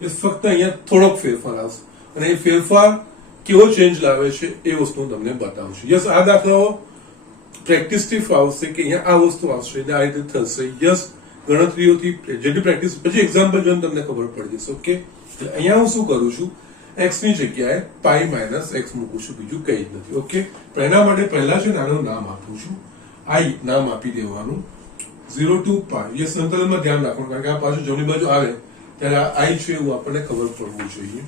યસ, ફક્ત અહીંયા થોડોક ફેરફાર આવશે અને એ ફેરફાર કેવો ચેન્જ લાવે છે એ વસ્તુ હું તમને બતાવું છું. યસ, આ દાખલાઓ પ્રેક્ટિસ થી ફાવશે કે અહીંયા આ વસ્તુ આવશે એટલે આ રીતે થશે. યસ, ગણતરીઓથી જેટલી પ્રેક્ટિસ પછી એક્ઝામ્પલ જોઈને તમને ખબર પડી જશે. ઓકે, અહીંયા હું શું કરું છું, x ની જગ્યાએ પાઈ માઇનસ x મૂકું છું, બીજું કઈ જ નથી. ઓકે, પણ એના માટે પહેલા છે આનું નામ આપું છું, i નામ આપી દેવાનું 0 to પાઈ. એ સંકલનમાં ધ્યાન રાખવાનું, કારણ કે આ પાછું જમણી બાજુ આવે ત્યારે આ i છે એવું આપણને ખબર પડવું જોઈએ.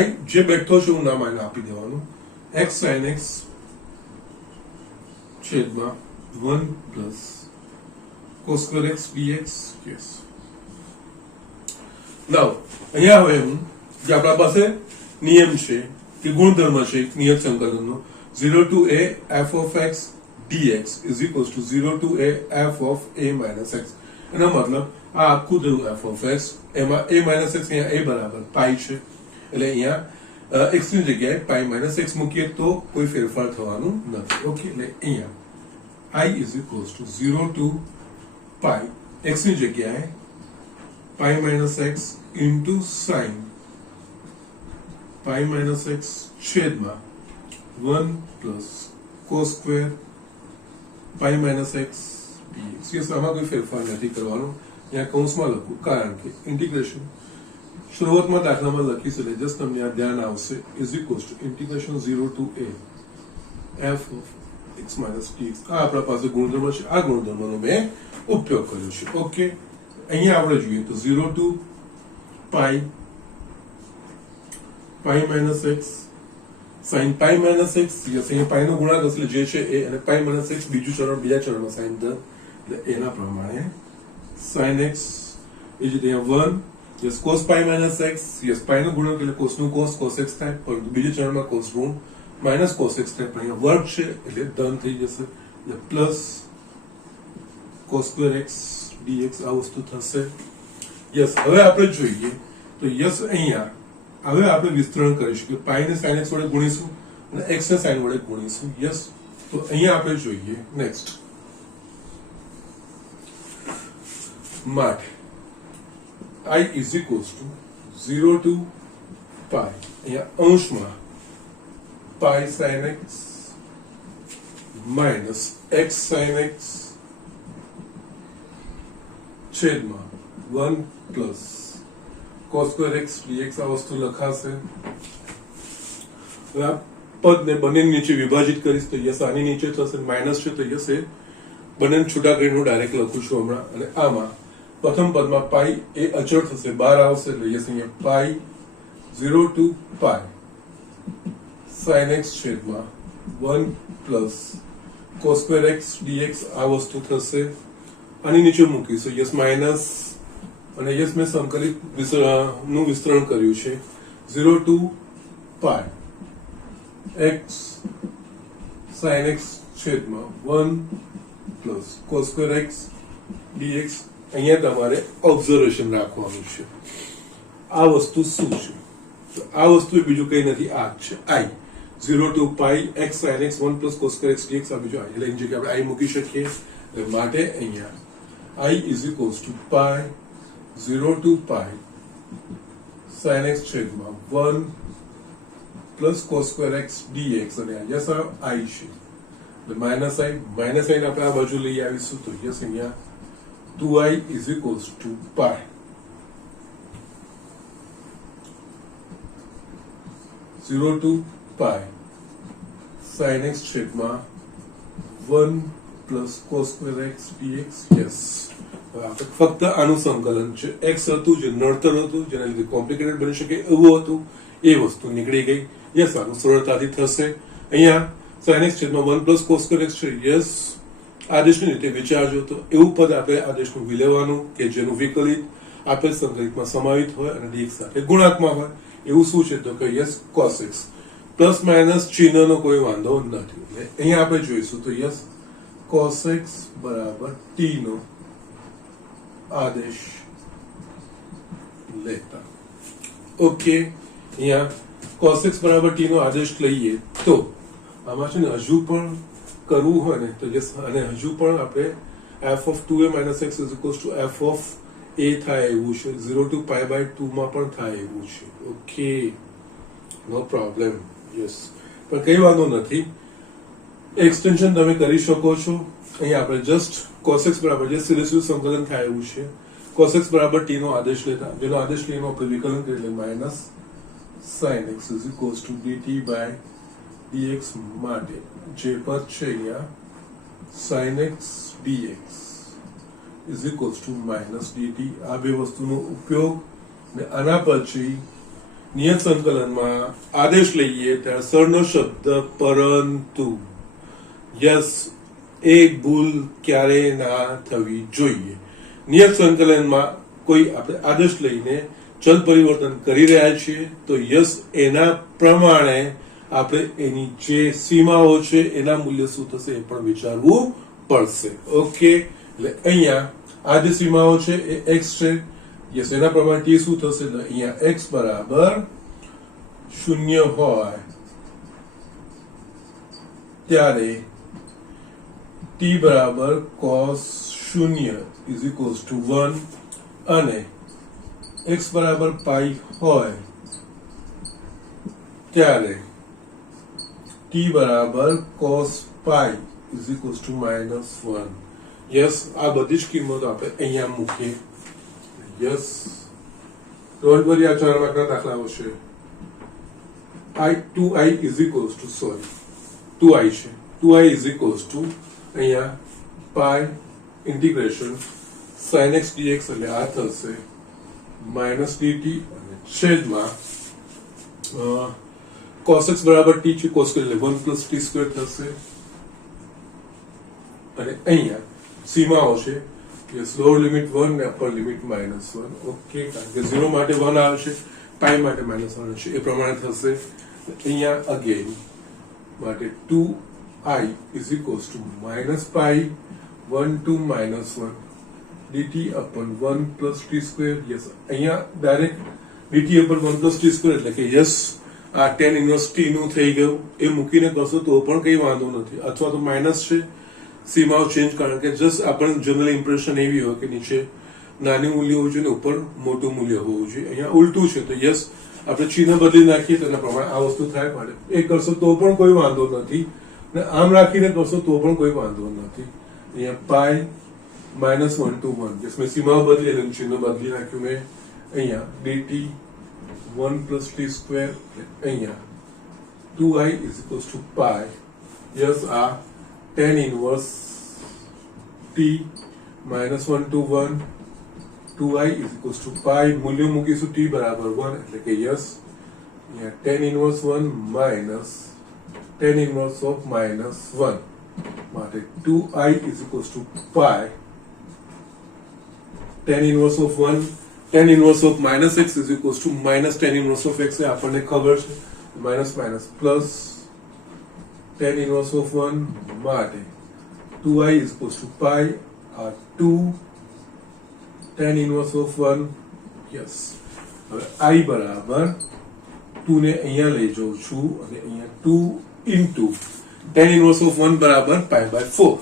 i જે બેઠો છે હું નામ આને આપી દેવાનું x sin x છેદમાં 1 plus cos square x dx. yes, now અહીંયા હવે હું જે આપણા પાસે નિયમ છે કે ગુણધર્મ છે નિયત સંકલનનો 0 to a f of x dx is equals to 0 to a f of a minus x. એનો મતલબ આ આખું થયું f of x, એમાં a minus x અહીંયા a બરાબર પાઈ છે, એટલે અહીંયા x ની જગ્યાએ પાઈ minus x મૂકીએ તો કોઈ ફેરફાર થવાનું નથી. ઓકે, એટલે અહીંયા i is equals to 0 to pi x ની જગ્યાએ પાઈ minus x into sin પાઈ minus x છેદમાં 1 plus cos square પાઈ minus x dx. યસ, આમાં કોઈ ફેરફાર નથી કરવાનો, અહીંયા કૌંસમાં લખું કારણ કે ઇન્ટિગ્રેશન શરૂઆતમાં દાખલામાં લખીશું એટલે જસ્ટ તમને આ ધ્યાન આવશે is equals to integration 0 to a f of x minus dx. આ આપણા પાસે ગુણધર્મ છે, આ ગુણધર્મનો મેં ઉપયોગ કર્યો છે. ઓકે, અહીંયા આપણે જોઈએ તો 0 to pi pi minus x sin pi minus x. Yes, અહીંયા પાઈ નો ગુણાકાર એટલે જે છે એ, અને પાઈ minus x બીજું ચરણ, બીજા ચરણમાં sin ધ, એટલે એના પ્રમાણે sin x એ જ રીતે 1. યસ, cos પાઈ minus x. યસ, પાઈ નો ગુણાકાર એટલે cos નું cos, cos x થાય, પરંતુ બીજા ચરણમાં cos ઋણ minus cos x થાય, પણ અહીંયા વર્ગ છે એટલે ધન થઈ જશે, એટલે plus cos square x dx આ વસ્તુ થશે. યસ, હવે આપણે જોઈએ તો યસ અહીંયા હવે આપણે વિસ્તરણ કરીશું કે પાઈ ને sin x વડે ગુણીશું અને x ને sin વડે ગુણીશું. યસ, તો અહીંયા આપણે જોઈએ નેક્સ્ટ માટે i is equals to 0 to પાઈ, અહીંયા અંશમાં પાઈ sin x minus x sin x છેદમાં 1 plus cos square x dx આ વસ્તુ લખાશે. હવે આ પદને બંને નીચે વિભાજિત કરીશ તો યસ આની નીચે થશે, માઇનસ છે તો યસ એ બંને છૂટા કરીને હું ડાયરેક્ટ લખું છું હમણાં. અને આમાં પ્રથમ પદમાં પાઈ એ અચળ થશે, બહાર આવશે, એટલે યસ અહીંયા પાઈ 0 to પાઈ sin x છેદમાં 1 plus cos square x dx આ વસ્તુ થશે. આની નીચે મૂકીશું યસ માઇનસ, અને યસ મેં સંકલિત નું વિસ્તરણ કર્યું છે 0 to pi x sin x છેદમાં 1 plus cos square x dx. અહીંયા તમારે ઓબ્ઝર્વેશન રાખવાનું છે, આ વસ્તુ શું છે તો આ વસ્તુ બીજું કઈ નથી, આ છે i 0 to pi x sin x 1 plus cos square x dx. આ બીજું i એટલે એની જગ્યાએ આપણે i મૂકી શકીએ. એટલે માટે અહીંયા i is equals to pi 0 to pi sin x છેદમાં 1 plus cos square x dx. અને આ યસ આ i છે એટલે માઇનસ i ને આપણે આ બાજુ લઈ આવીશું તો યસ અહીંયા 2i is equals to pi 0 to pi sin x છેદમાં 1 plus cos square x dx. Yes આપણે ફક્ત આનું સંકલન છે, x હતું જે નડતર હતું જેના લીધે કોમ્પ્લિકેટેડ બની શકે એવું હતું એ વસ્તુ નીકળી ગઈ. યસ આનું સરળતાથી થશે. અહીંયા sin x છેદમાં 1 plus cos square x છે. યસ આદેશની રીતે વિચારજો તો એવું પદ આપણે આદેશનું વિલેવાનું કે જેનું વિકલિત આપેલ સંકલિતમાં સમાવિત હોય અને dx સાથે ગુણાંકમાં હોય. એવું શું છે તો કે yes cos x plus minus ચિહ્નનો કોઈ વાંધો નથી. એટલે અહીંયા આપણે જોઈશું તો યસ cos x બરાબર t નો આદેશ લેતા. ઓકે, અહીંયા cos x બરાબર t નો આદેશ લઈએ તો આમાં છે ને હજુ પણ કરવું હોય ને તો યસ અને હજુ પણ આપણે f of 2a - x is equals to f of a થાય એવું છે. 0 to pi by 2 માં પણ થાય એવું છે. ઓકે, નો પ્રોબ્લેમ. યસ પણ કઈ વાંધો નથી, એક્સટેન્શન તમે કરી શકો છો. અહીંયા આપણે જસ્ટ cos x બરાબર જે સીધું સંકલન થાય એવું છે. cos x બરાબર t નો આદેશ લેતા જેનો આદેશ લઈને આપણે વિકલન કરી એટલે minus sin x is equals to dt by dx. માટે જે પદ છે અહીંયા sin x dx is equals to minus dt. આ બે વસ્તુનો ઉપયોગ ને આના પછી નિયત સંકલનમાં આદેશ લઈએ ત્યારે સરનો શબ્દ પરંતુ. યસ એક ભૂલ ક્યારે ના થવી જોઈએ. નિયત સંકલનમાં કોઈ આપણે આદેશ લઈને ચલ પરિવર્તન કરી રહ્યા છીએ તો યસ એના પ્રમાણે આપણે એની જે સીમાઓ છે એના મૂલ્ય શું થશે એ પણ વિચારવું પડશે. ઓકે, એટલે અહીંયા આ જે સીમાઓ છે એ x છે. યસ એના પ્રમાણે t શું થશે એટલે અહીંયા x બરાબર 0 હોય ત્યારે t બરાબર cos 0 is equals to 1 અને x બરાબર pi હોય ત્યારે t બરાબર cos pi is equals to -1. Yes આ બધી જ કિંમતો આપણે અહીંયા મૂકીએ. યસ ડોન્ટ વરી, આ 4 માર્કના દાખલાઓ છે. 2i is equals to 2i છે. 2i is equals to અહીંયા pi integration sin x dx એટલે આ થશે minus dt અને છેદમાં cos x બરાબર t છે, cos એટલે 1 plus t square થશે. અને અહીંયા સીમાઓ છે યસ લોઅર લિમિટ 1 ને અપર લિમિટ -1. ઓકે, કારણ કે 0 માટે 1 આવશે, pi માટે -1 છે, એ પ્રમાણે થશે. અહીંયા અગેન માટે 2i is equals to minus pi 1 to -1 dt upon 1 plus t square. Yes અહીંયા direct dt upon 1 plus t square એટલે કે યસ આ tan inverse t નું થઈ ગયું. એ મૂકીને કરશો તો પણ કઈ વાંધો નથી, અથવા તો માઇનસ છે સીમાઓ ચેન્જ, કારણ કે જસ્ટ આપણને જનરલ ઇમ્પ્રેશન એવી હોય કે નીચે નાની મૂલ્ય હોવું જોઈએ ને ઉપર મોટું મૂલ્ય હોવું જોઈએ. અહીંયા ઉલટું છે તો યસ આપણે ચિહ્ન બદલી નાખીએ તેના પ્રમાણે આ વસ્તુ થાય. માટે એ કરશો તો પણ કોઈ વાંધો નથી ને આમ રાખીને કરશો તો પણ કોઈ વાંધો નથી. અહીંયા પાઈ -1 to 1 યસ મેં સીમાઓ બદલી એટલે ચિહ્ન બદલી નાખ્યું મેં. અહીંયા dt 1 plus t square અહીંયા 2i is equals to pi. Yes આ tan inverse t -1 to 1 2i is equals to pi. મૂલ્ય મૂકીશું t બરાબર 1 એટલે કે યસ અહીંયા tan inverse 1 minus tan inverse of -1 માટે 2i is equals to pi tan inverse of 1 tan inverse of -x is equals to minus tan inverse of x. એ આપણને ખબર છે, minus minus plus tan inverse of 1 માટે 2i is equals to pi 2 tan inverse of 1. Yes હવે i બરાબર 2 ને અહીંયા લઈ જાઉં છું અને અહીંયા 2 into tan inverse of 1 બરાબર pi by 4.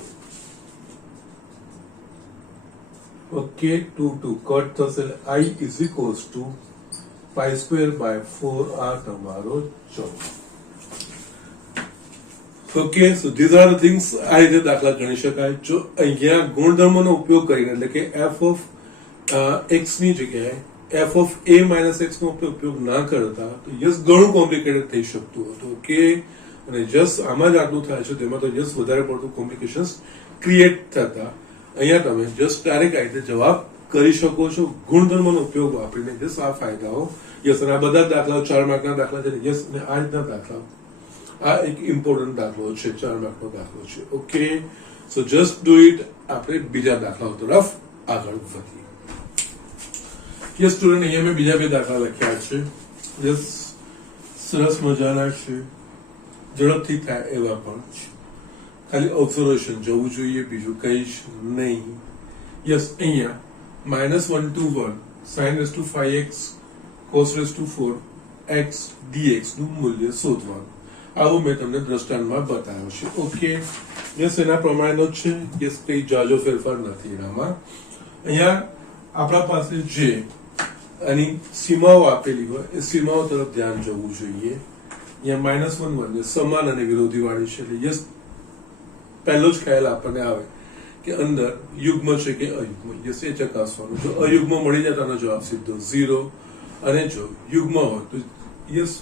ઓકે 2 2 કટ થશે I is equals to pi square by 4 આ તમારો જવાબ. Okay so these are the things આ રીતે દાખલા ગણી શકાય. જો અહીંયા ગુણધર્મોનો ઉપયોગ કરીને એટલે કે f of x ની જગ્યાએ f of a minus x નો ઉપયોગ ના કરતા તો યસ ઘણું કોમ્પ્લિકેટેડ થઈ શકતું હતું. ઓકે અને જસ આમાં જ આટલું થાય છે તેમાં તો યસ વધારે પડતું કોમ્પ્લિકેશન્સ ક્રિએટ થતા. અહીંયા તમે જસ્ટ ડાયરેક્ટ આ રીતે જવાબ કરી શકો છો ગુણધર્મનો ઉપયોગ વાપરીને. જસ આ ફાયદાઓ યસ અને આ બધા દાખલાઓ 4 માર્કના દાખલા છે. યસ અને આ રીતના દાખલા આ એક ઇમ્પોર્ટન્ટ દાખલો છે 4 માર્કનો દાખલો છે. Okay so just do it. આપણે બીજા દાખલાઓ તરફ આગળ વધીએ. યસ સ્ટુડન્ટ અહીંયા મેં બીજા બે દાખલા લખ્યા છે. યસ સરસ મજાના છે ઝડપથી થાય એવા પણ છે. ખાલી ઓબ્ઝર્વેશન જવું જોઈએ બીજું કઈ જ નહીં. યસ અહીંયા -1 to 1 sin raised to 5x cos raised to 4x dx નું મૂલ્ય શોધવાનું. આવું મેં તમને દ્રષ્ટાંતમાં બતાવ્યું છે. ઓકે યસ એના પ્રમાણેનો જ છે. યસ કઈ જાજો ફેરફાર નથી એનામાં. અહીંયા આપણા પાસે જે આની સીમાઓ આપેલી હોય એ સીમાઓ તરફ ધ્યાન જવું જોઈએ. અહીંયા -1 1 સમાન અને વિરોધી વાળી છે. એટલે યસ પહેલો જ ખ્યાલ આપણને આવે કે અંદર યુગ્મ છે કે અયુગ્મ. યસ એ ચકાસવાનું. જો અયુગ્મ મળી જાય તો આનો જવાબ સીધો 0 અને જો યુગ્મ હોય તો યસ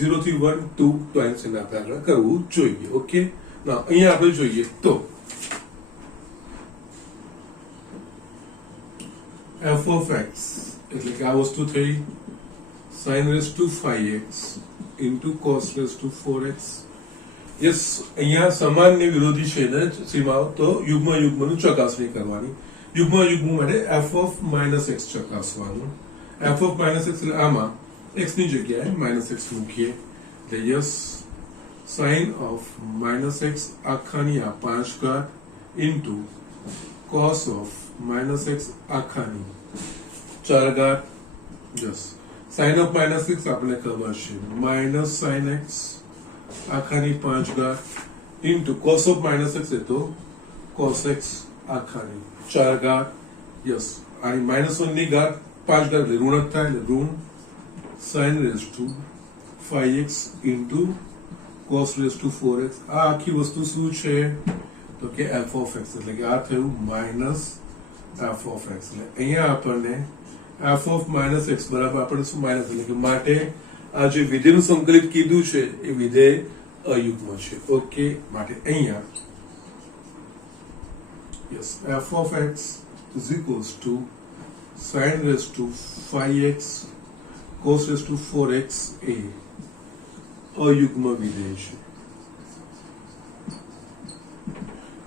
0 થી 1 2 ટાઈમ્સ એને આપણે આગળ કરવું જોઈએ. ઓકે ના અહીંયા આપણે જોઈએ તો f of x એટલે કે આ વસ્તુ થઈ sin raised to 5x into cos raised to 4x. Yes અહીંયા સમાન ને વિરોધી છે ને સીમાઓ તો યુગ્મ યુગ્મનું ચકાસણી કરવાની. યુગ્મ યુગ્મ માટે f of -x ચકાસવાનું. f of -x એટલે આમાં x ની જગ્યાએ -x મૂકીએ એટલે યસ sin of -x આખાની આ 5 ઘાત into cos of -x આખાની 4 ઘાત. યસ sin of -x આપણે ખબર છે -sin x આખાની 5 ઘાત into cos of -x એ તો cos x આખાની 4 ઘાત. યસ આની -1 ની ઘાત 5 ઘાત એટલે ઋણ થાય એટલે ઋણ sin raised to 5x into cos raised to 4x. આ આખી વસ્તુ શું છે તો કે f of x એટલે કે આ થયું -f of x. એટલે અહીંયા આપણને f of -x બરાબર આપણે શું માઇનસ એટલે કે માટે આ જે વિધેયનું સંકલિત કીધું છે એ વિધેય અયુગ્મ છે. ઓકે માટે અહીંયા yes f of x is equals to sin raised to 5x cos raised to 4x એ અયુગ્મ વિધેય છે.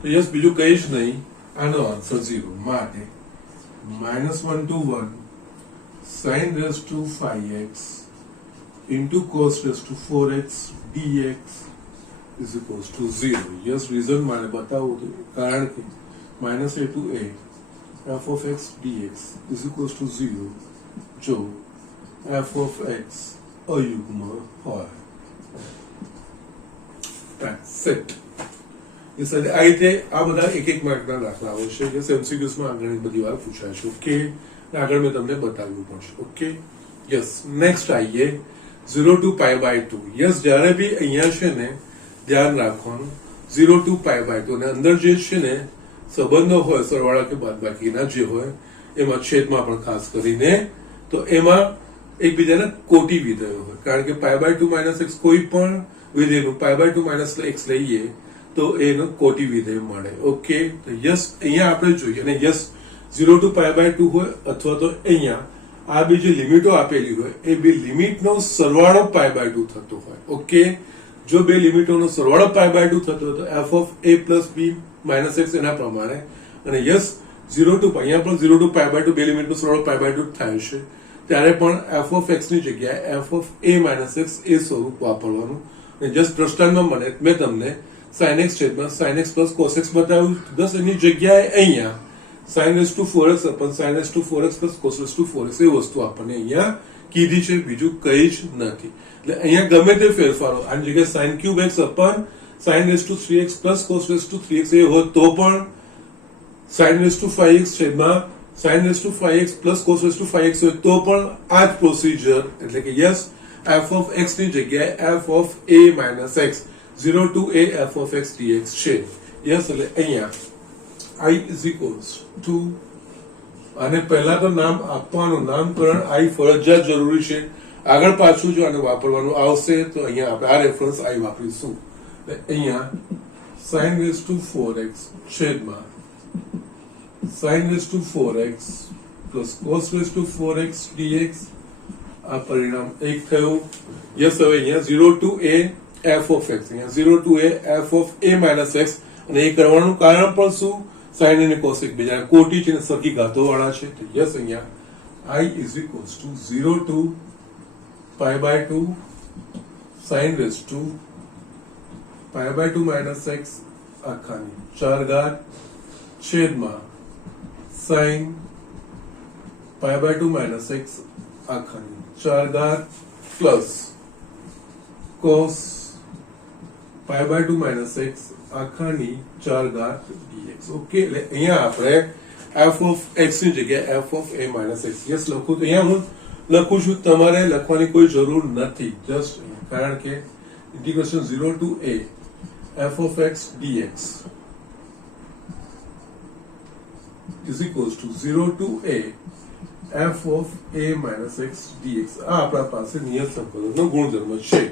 તો યસ બીજું કઈ જ નહીં. આનો આન્સર 0 માટે -1 to 1 sin raised to 5x into cos raised to 4x dx is equals to 0. Yes reason મારે બતાવવું હતું કારણ કે -a to a f of x dx is equals to 0 જો f of x અયુગ્મ હોય. That's it. યસ એટલે આ રીતે આ બધા એક માર્કના દાખલાઓ છે. યસ એમસીક્યુઝમાં આ ઘણી બધી વાર પૂછાય છે. ઓકે આગળ મેં તમને બતાવ્યું પડશે. ઓકે યસ નેક્સ્ટ આવીએ 0 to pi by 2. યસ જ્યારે બી અહીંયા છે ને ધ્યાન રાખવાનું 0 to pi by 2 અને અંદર જે છે ને સંબંધો હોય સરવાળા કે બાદબાકીના જે હોય એમાં છેદમાં પણ ખાસ કરીને તો એમાં એકબીજાના કોટી વિધેયો હોય. કારણ કે pi by 2 - x કોઈ પણ વિધેયનું pi by 2 - x લઈએ તો એનો કોટી વિધેય મળે. ઓકે તો યસ અહીંયા આપણે જોઈએ અને યસ 0 to pi by 2 હોય અથવા તો અહીંયા આ બે જે લિમિટો આપેલી હોય એ બે લિમિટનો સરવાળો pi by 2 થતો હોય. ઓકે જો બે લિમિટોનો સરવાળો pi by 2 થતો હોય તો f of a plus b minus x એના પ્રમાણે અને યસ 0 to અહીંયા પણ 0 to pi by 2 બે લિમિટનો સરવાળો pi by 2 થાય છે ત્યારે પણ f of x ની જગ્યાએ f of a minus x એ સ્વરૂપ વાપરવાનું. અને જસ્ટ દ્રષ્ટાંતમાં મેં તમને sin x છેદમાં sin x plus cos x બતાવ્યું. બસ એની જગ્યાએ અહીંયા sin raised to 4x upon sin raised to 4x plus cos raised to 4x એ વસ્તુ આપણને અહીંયા કીધી છે, બીજું કઈ જ નથી. એટલે અહીંયા ગમે તે ફેરફારો, આની જગ્યાએ sine cube x upon sine raise to 3x plus cos raise to 3x એ હોત તો પણ સાઇન રેસ ટુ 5x છેદમાં sine raise to 5x plus cos raise to 5x હોય તો પણ આ જ પ્રોસિજર, એટલે કે યસ f ઓફ x ની જગ્યાએ f of a minus x 0 to a f of x dx છે. યસ, એટલે અહીંયા i ઇઝ ઇક્વલ્સ ટુ, અને પહેલા તો નામ આપવાનું, નામકરણ i ફરજિયાત જરૂરી છે. આગળ પાછું જો આને વાપરવાનું આવશે તો અહીંયા આપણે આ રેફરન્સ i વાપરીશું. અહીંયા sin રેસ ટુ 4x છેદમાં sin raise to 4x plus cos raise to 4x dx, આ પરિણામ 1 થયું. યસ, હવે અહીંયા 0 to a f of x, અહીંયા 0 to a f of a minus x, અને એ કરવાનું કારણ પણ શું? sin અને cos એકબીજાના કોટી છે અને સરખી ઘાતો વાળા છે. તો યસ, અહીંયા i is equals to 0 to pi by 2 sin raise to pi by 2 minus x આખાની 4 ઘાત છેદમાં sin pi by 2 minus x આખાની 4 ઘાત plus cos pi by 2 minus x આખાની 4 ઘાત dx. ઓકે, એટલે અહીંયા આપણે f of x ની જગ્યાએ f of a minus x yes લખું, તો અહીંયા હું લખું છું, તમારે લખવાની કોઈ જરૂર નથી, જસ્ટ કારણ કે integration 0 to a f of x dx is equals to 0 to a f of a minus x dx. આ આપણા પાસે નિયત સંકલનનો ગુણધર્મ છે.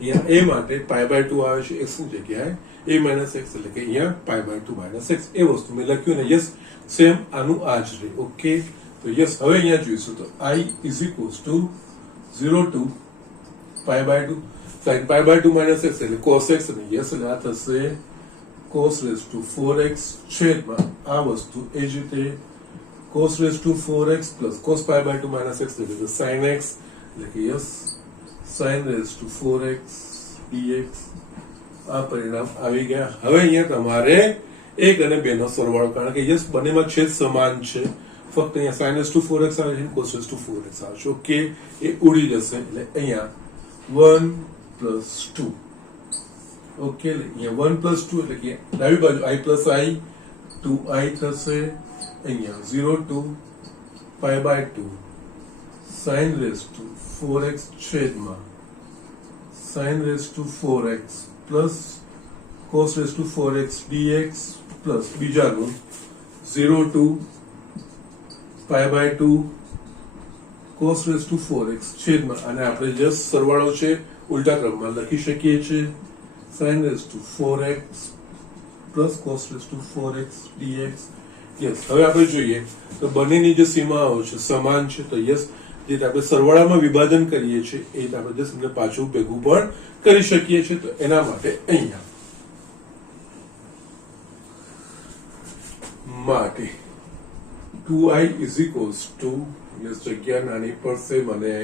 અહીંયા a માટે pi by 2 આવે છે x ની જગ્યાએ a minus x, એટલે કે અહીંયા pi by 2 minus x એ વસ્તુ મેં લખ્યું ને. યસ, સેમ આનું આ જ રહે. ઓકે, તો યસ, હવે અહીંયા જોઈશું તો i is equals to 0 to pi by 2 sin pi by 2 minus x એટલે cos x, અને યસ, એટલે આ થશે cos રેસ ટુ 4x છેદમાં આ વસ્તુ એ જ રીતે cos raise to 4x plus cos pi by 2 minus x એટલે sin x, એટલે કે yes sin raise to 4x dx. આ પરિણામ આવી ગયા. હવે અહીંયા તમારે 1 અને 2 નો સરવાળો, કારણ કે યસ બંનેમાં છેદ સમાન છે, ફક્ત અહીંયા sin રેસ ટુ 4x આવે છે, cos રેસ ટુ 4x આવે છે. ઓકે, એ ઉડી જશે, એટલે અહીંયા 1 plus 2. ઓકે, અહીંયા 1 plus 2 એટલે કે ડાબી બાજુ i plus i 2i થશે. અહીંયા 0 to pi by 2 sin raise to 4x છેદમાં sin raise to 4x plus cos raise to 4x dx plus બીજાનું 0 to pi by 2 cos raise to 4x છેદમાં, અને આપણે જસ્ટ સરવાળો છે ઉલટા ક્રમમાં લખી શકીએ છીએ, sin raise to 4x plus cos raise to 4x dx. Yes, હવે આપણે જોઈએ તો બંનેની જે સીમાઓ છે સમાન છે, તો યસ જે આપણે સરવાળામાં વિભાજન કરીએ છીએ એ આપણે જસ્ટ એમને પાછું ભેગું પણ કરી શકીએ છીએ. તો એના માટે અહીંયા માટે 2i is equals to, yes જગ્યા નાની પડશે મને,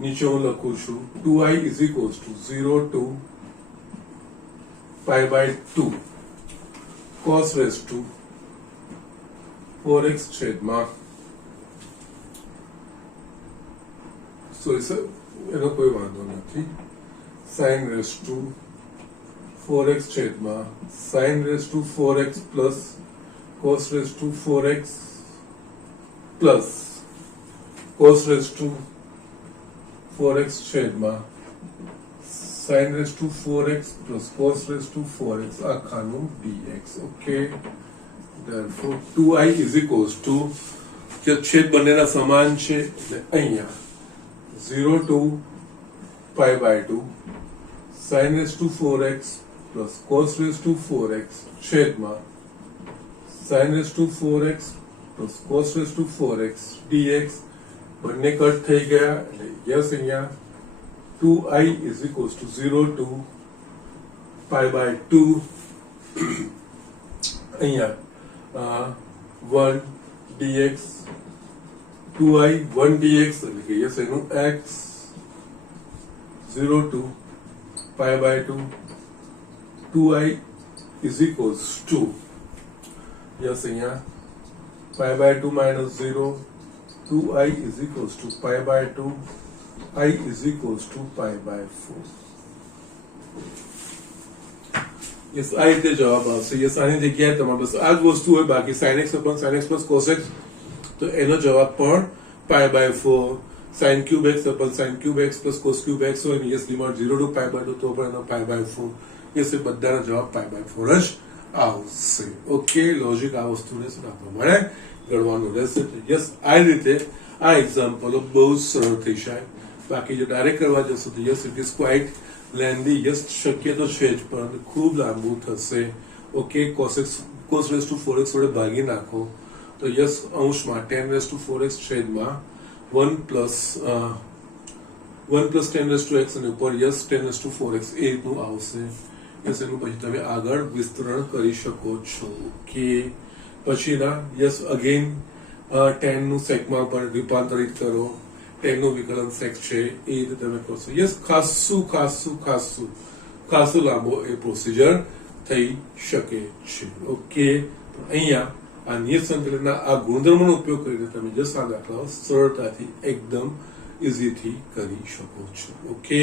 નીચે હું લખું છું 2i is equals to 0 to pi by 2 cos raise to 4x છેદમાં, સોરી સર એનો કોઈ વાંધો નથી, sin રેસ ટુ 4x છેદમાં sin raise to 4x plus cos raise to 4x plus cos raise to 4x છેદમાં sin raise to 4x plus cos raise to 4x આખાનું dx. Okay, therefore 2i is equals to, જે છેદ બંનેના સમાન છે એટલે અહીંયા 0 to pi by 2 sin raise to 4x plus cos raise to 4x છેદમાં sin raise to 4x plus cos raise to 4x dx. બંને cut થઈ ગયા, એટલે યસ અહીંયા 2i is equals to 0 to pi by 2 અહીંયા 1 dx 2i 1 dx, એટલે કે yes એનું x 0 to pi by 2 2i is equals to, yes અહીંયા pi by 2 minus 0 2i is equals to pi by 2, I is equals to pi by 4. Yes આ રીતે જવાબ આવશે. Yes આની જગ્યાએ તમારે બસ આ જ વસ્તુ હોય, બાકી sin x upon sin x plus cos x, તો એનો જવાબ પણ pi by 4, sin cube x upon sin cube x plus cos cube x હોય ને yes limit 0 to pi by 2 તો પણ એનો pi by 4. યસ એ બધાનો જવાબ pi by 4 જ આવશે. ઓકે, લોજિક આ વસ્તુને આ પ્રમાણે ગણવાનું રહેશે. યસ આ રીતે આ એક્ઝામ્પલો બહુ જ સરળ થઈ જાય. બાકી જો ડાયરેક્ટ કરવા જશો તો yes it is quite lengthy. Yes શક્ય તો છે જ, પરંતુ ખૂબ લાંબુ થશે. Okay, cos raised to 4x વડે ભાગી નાખો તો યસ અંશમાં 10 raised to 4x છેદમાં 1 plus 10 raised to x અને ઉપર યસ 10 raised to 4x એ રીતનું આવશે. યસ એનું પછી તમે આગળ વિસ્તરણ કરી શકો છો. ઓકે, પછીના યસ અગેન 10 નું સેકમાં પણ રૂપાંતરિત કરો. 10 નું વિકલન સેક છે એ રીતે તમે કરશો. યસ ખાસું લાંબો એ પ્રોસિજર થઈ શકે છે. ઓકે, અહીંયા આ નિયત સંકલનના આ ગુણધર્મનો ઉપયોગ કરીને તમે જસ આ દાખલાઓ સરળતાથી એકદમ ઇઝીથી કરી શકો છો. ઓકે,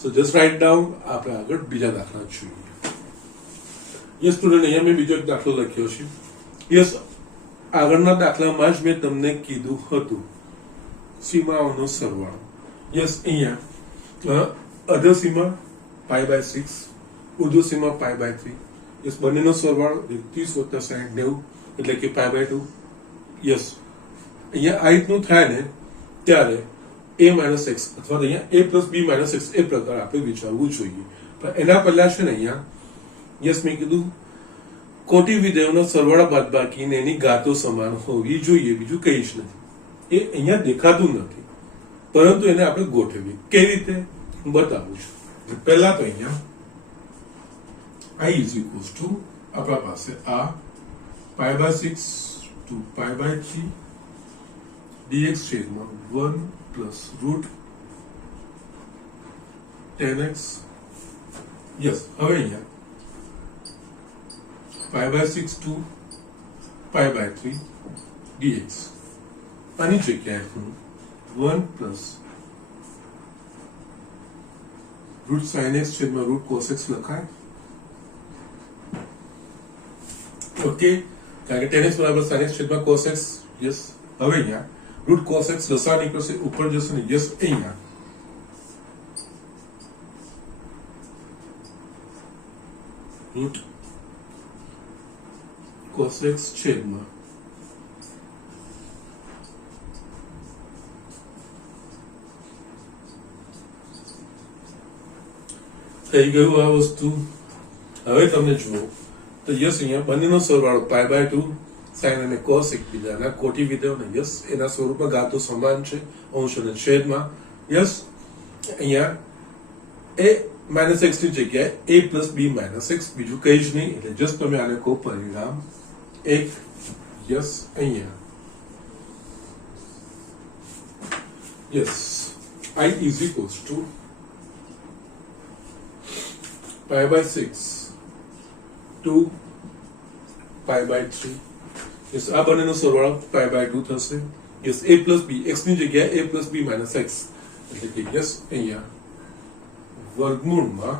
સો જસ્ટ રાઇટ ડાઉન. આપણે આગળ બીજા દાખલા જોઈએ. યસ સ્ટુડન્ટ, અહીંયા મેં બીજો એક દાખલો લખ્યો છે. યસ આગળના દાખલામાં જ મેં તમને કીધું હતું સીમાઓનો સરવાળો. યસ અહીંયા અધર સીમા પાઈ બાય 6, ઉર્ધ્વ સીમા પાઈ બાય 3. યસ બંનેનો સરવાળો 30 + 60 90 એટલે કે પાઈ બાય 2. યસ અહીંયા આ રીતનું થાય ને ત્યારે a - x અથવા અહીંયા a + b - x એ પ્રકાર આપણે વિચારવું જોઈએ. પણ એના પહેલા છે ને અહીંયા યસ મેં કીધું કોટી વિધેયોનો સરવાળા બાદબાકી ને એની ઘાતો સમાન હોવી જોઈએ, બીજું કંઈ જ નથી. એ અહીંયા દેખાતું નથી, પરંતુ એને આપણે ગોઠવીએ. કેવી રીતે હું બતાવું છું. પહેલા તો અહીંયા i is equals to આપણા પાસે આ pi by 6 to pi by 3 dx છેદમાં 1 plus root 10x. યસ હવે અહીંયા pi by 6 to pi by 3 dx આની જગ્યાએ હું 1 plus root sin x છેદમાં root cos x લખાય. ઓકે, કારણ કે tan x બરાબર sin x છેદમાં cos x. યસ હવે અહીંયા root cos x લસા નીકળશે, ઉપર જશે ને યસ અહીંયા root cos x છેદમાં થઈ ગયું આ વસ્તુ. હવે તમને જુઓ તો યસ અહીંયા બંનેનો સરવાળો પાઈ બાય 2 સાઇન અને કોસ એકબીજાના કોટી વિધેયો ને યસ એના સ્વરૂપમાં ઘાતો સમાન છે અંશ અને છેદમાં. યસ અહીંયા a - x ની જગ્યાએ a + b - x બીજું કંઈ જ નહીં, એટલે જસ્ટ તમે આને કહો પરિણામ 1. યસ અહીંયા yes i is equals to pi by 6 to pi by 3. Yes આ બંનેનો સરવાળો pi by 2 થશે. યસ a + b x ની જગ્યાએ a + b - x એટલે કે યસ અહીંયા વર્ગમૂળમાં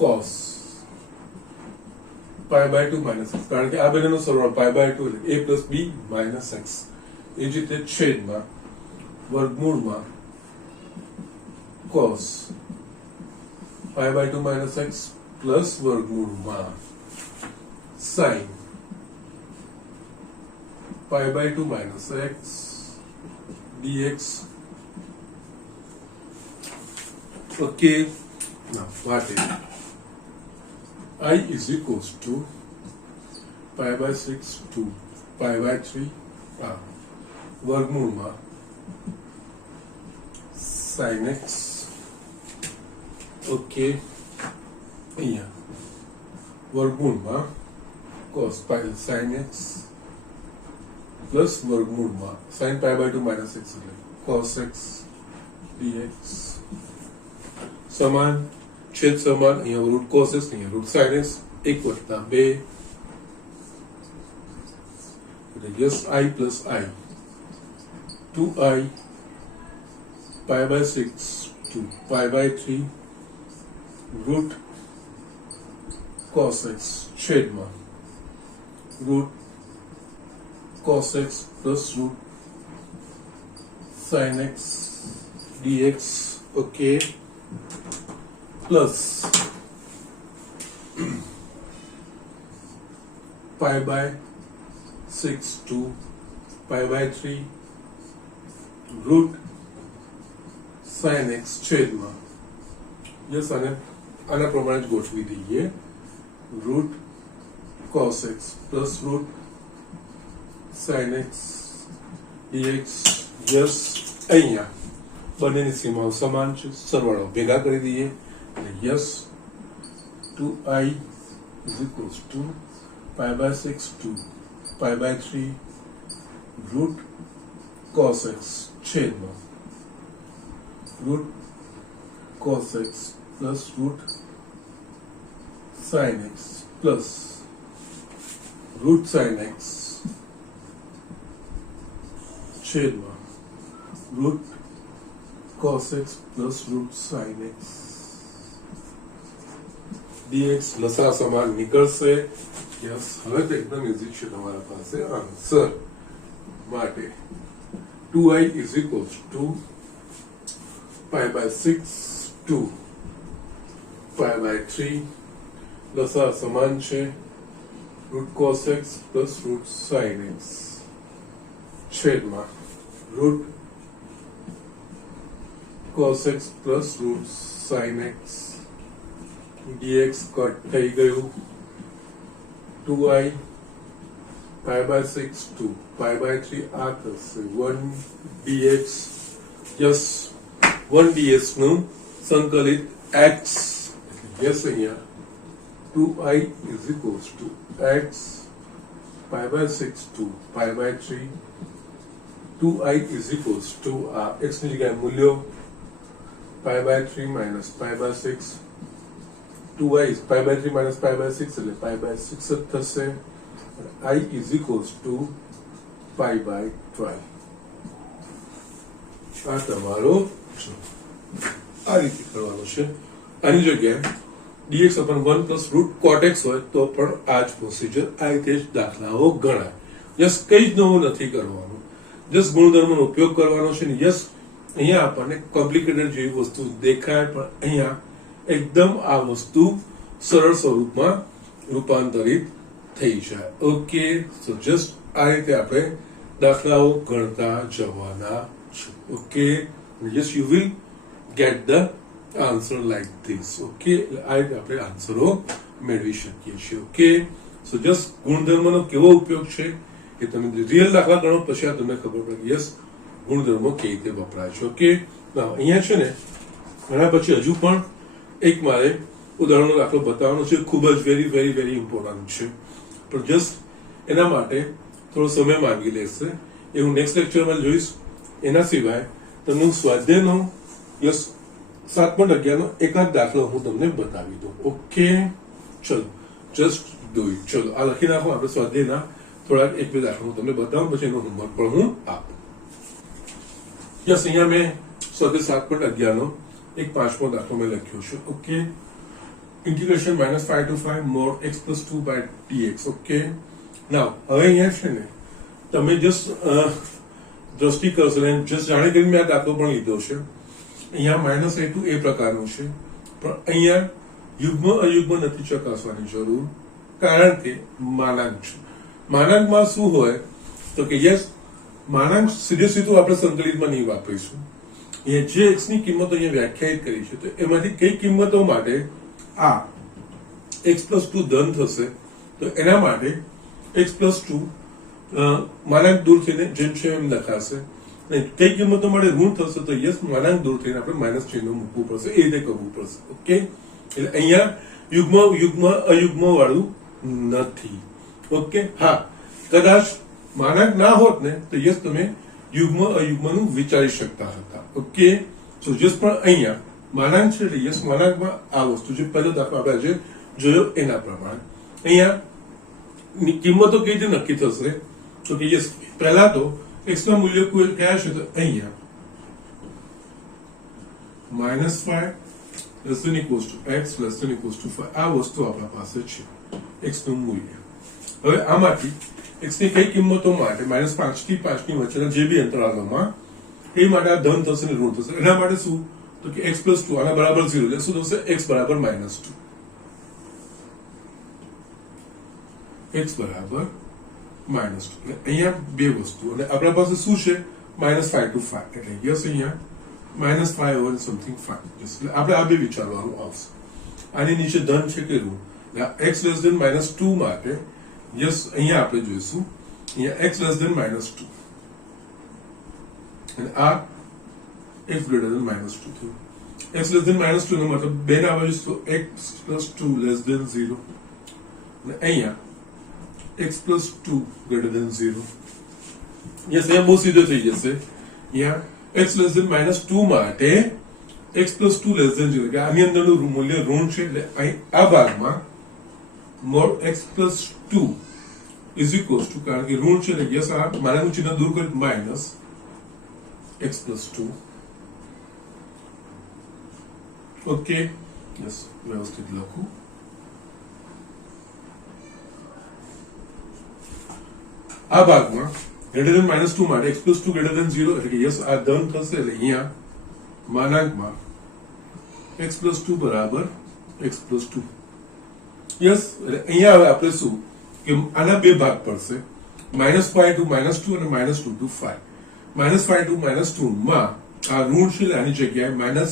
cos pi by 2 - x, કારણ કે આ બંનેનો સરવાળો pi by 2 એટલે a + b - x. એ જ રીતે છેદમાં વર્ગમૂળમાં cos pi by 2 - x plus વર્ગમૂળમાં sin pi by 2 - x dx. Okay, now what is i is equals to pi by 6 to pi by 3 વર્ગમૂળમાં sin x. ઓકે, અહીંયા વર્ગમૂળમાં cos pi sin x plus વર્ગમૂળમાં sin pi by 2 - x એટલે cos x dx. સમાન છેદ સમાન, અહીંયા route cos x અહીંયા રૂટ sin x 1 + 2 એટલે yes i + i 2i pi by 6 to pi by 3 root cos x છેદમાં root cos x plus root sin x dx, okay, plus pi by 6 to pi by 3 root sin x છેદમાં yes આના પ્રમાણે જ ગોઠવી દઈએ root cos x plus root sin x dx yes અહીંયા બંનેની સીમાઓ સમાન છે સરવાળો ભેગા કરી દઈએ એટલે yes 2i is equals to pi by 6 to pi by 3 root cos x છેદમાં root cos x plus root sin x plus root sin x છેદમાં root cos x plus root sin x dx લસા સમાન નીકળશે yes હવે તો એકદમ easy છે તમારા પાસે આન્સર માટે 2i is equals to pi by 6 to pi by 3 લસા સમાન છે root cos x plus root sin x છેદમાં root cos x plus root sin x dx cut થઈ ગયું 2i pi by 6 to pi by 3 આ થશે 1 dx yes 1 dx નું સંકલિત x યસ અહીંયા 2i is equals to x pi by 6 to pi by 3 2i is equals to x ની જગ્યાએ મૂલ્યો pi by 3 minus pi by 6 2i is pi by 3 minus pi by 6 એટલે pi by 6 જ થશે I is equals to pi by 12 આ તમારો આ રીતે કરવાનો છે આની જગ્યાએ dx upon 1 plus root cot x હોય તો પણ આ જ પ્રોસિજર આ રીતે જ દાખલાઓ ગણાય યસ કઈ જ નવું નથી કરવાનું જસ્ટ ગુણધર્મનો ઉપયોગ કરવાનો છે ને યસ અહીંયા આપણને કોમ્પ્લિકેટેડ જેવી વસ્તુ દેખાય પણ અહીંયા એકદમ આ વસ્તુ સરળ સ્વરૂપમાં રૂપાંતરિત થઈ જાય ઓકે સો જસ્ટ આ રીતે આપણે દાખલાઓ ગણતા જવાના છે okay yes you will get the answer like this okay આ રીતે આપણે આન્સરો મેળવી શકીએ છીએ ઓકે સો જસ્ટ ગુણધર્મનો કેવો ઉપયોગ છે એ તમે રિયલ દાખલા ગણો પછી આ તમને ખબર પડે યસ ગુણધર્મો કેવી રીતે વપરાય છે ઓકે અહીંયા છે ને ઘણા પછી હજુ પણ એક મારે ઉદાહરણનો દાખલો બતાવવાનો છે ખૂબ જ વેરી વેરી વેરી ઇમ્પોર્ટન્ટ છે પણ જસ્ટ એના માટે થોડો સમય માંગી લેશે એ હું નેક્સ્ટ લેક્ચરમાં જોઈશ એના સિવાય તમને સ્વાધ્યાયનો યસ 7.11નો એકાદ દાખલો હું તમને બતાવી દઉં ઓકે ચલો જસ્ટ ડુ ઇટ ચલો આ લખી નાખો આપણે સ્વાધ્યાયના થોડાક એક બે દાખલો હું તમને બતાવું પછી એનો હોમવર્ક પણ હું આપું યસ અહીંયા મેં સ્વાધ્યાય 7.11નો એક પાંચમો દાખલો મેં લખ્યો છે okay integration minus 5 to 5 more x plus 2 by dx okay now હવે અહીંયા છે ને તમે જસ્ટ દ્રષ્ટિ કરશો ને જસ્ટ જાણે કરીને મેં આ દાખલો પણ લીધો છે અહીંયા -a2 એ પ્રકારનું છે પણ અહીંયા યુગ્મ અયુગ્મ નથી ચકાસવાની જરૂર કારણ કે માનાંક છે માનાંકમાં શું હોય તો કે યસ માનાંક સીધે સીધું આપણે સંકલિતમાં નહીં વાપરીશું એ જે x ની કિંમતો અહીંયા વ્યાખ્યાયિત કરી છે તો એમાંથી કઈ કિંમતો માટે આ x plus 2 ધન થશે તો એના માટે x plus 2 માનાંક દૂર થઈને જેમ છે એમ લખાશે અને કઈ કિંમતો માટે ઋણ થશે તો યસ માનાંક દૂર થઈને આપણે માઇનસ ચિહ્ન મૂકવું પડશે એ રીતે કરવું પડશે ઓકે એટલે અહીંયા યુગ્મ યુગ્મ અયુગ્મ વાળું નથી ઓકે હા કદાચ માનાંક ના હોત ને તો યસ તમે યુગ્મ અયુગ્મનું વિચારી શકતા હતા ઓકે સો જસ્ટ પણ અહીંયા માનાંક છે એટલે યસ માનાંકમાં આ વસ્તુ છે પહેલો દાખલો આપણે જે જોયો એના પ્રમાણે અહીંયા કિંમતો કઈ રીતે નક્કી થશે તો કે યસ પહેલા તો x ના મૂલ્ય કોઈ કયા છે તો અહીંયા -5 less than equals to x less than equals to 5 આ વસ્તુ આપણા પાસે છે x નું મૂલ્ય. હવે આમાંથી x ની કઈ કિંમતો માટે -5 થી 5 ની વચ્ચેના જે બી અંતરાલોમાં એ માટે આ ધન થશે ને ઋણ થશે. એના માટે શું તો કે x + 2 આના બરાબર 0 એટલે શું થશે x બરાબર -2 x બરાબર -2 એટલે અહીંયા બે વસ્તુ અને આપણા પાસે શું છે -5 to 5 એટલે યસ અહીંયા -5 over something 5 એટલે આપણે આ બે વિચારવાનું આવશે. આની નીચે ધન છે કે ઋણ x less than -2 માટે યસ અહીંયા આપણે જોઈશું અહીંયા x less than -2 અને આ x greater than -2 થયું. x less than -2 નો મતલબ બે ના આવે તો x + 2 less than 0 અને અહીંયા x + 2 greater than 0. યસ અહીંયા બહુ સીધો થઈ જશે. અહીંયા x less than -2 માટે x + 2 less than 0 કે આની અંદરનું મૂલ્ય ઋણ છે એટલે અહીં આ ભાગમાં mod x + 2 is equals to કારણ કે ઋણ છે એટલે યસ આ માનાનું ચિહ્ન દૂર કરી માઇનસ x + 2 ઓકે યસ વ્યવસ્થિત લખું. આ ભાગમાં greater than -2 માટે x + 2 greater than 0 એટલે કે યસ આ ધન થશે એટલે અહીંયા માનાંકમાં x + 2 બરાબર x + 2 યસ એટલે અહીંયા હવે આપણે શું કે આના બે ભાગ પડશે -5 to -2 અને -2 to 5 -5 to -2 માં આ ઋણ છે આની જગ્યાએ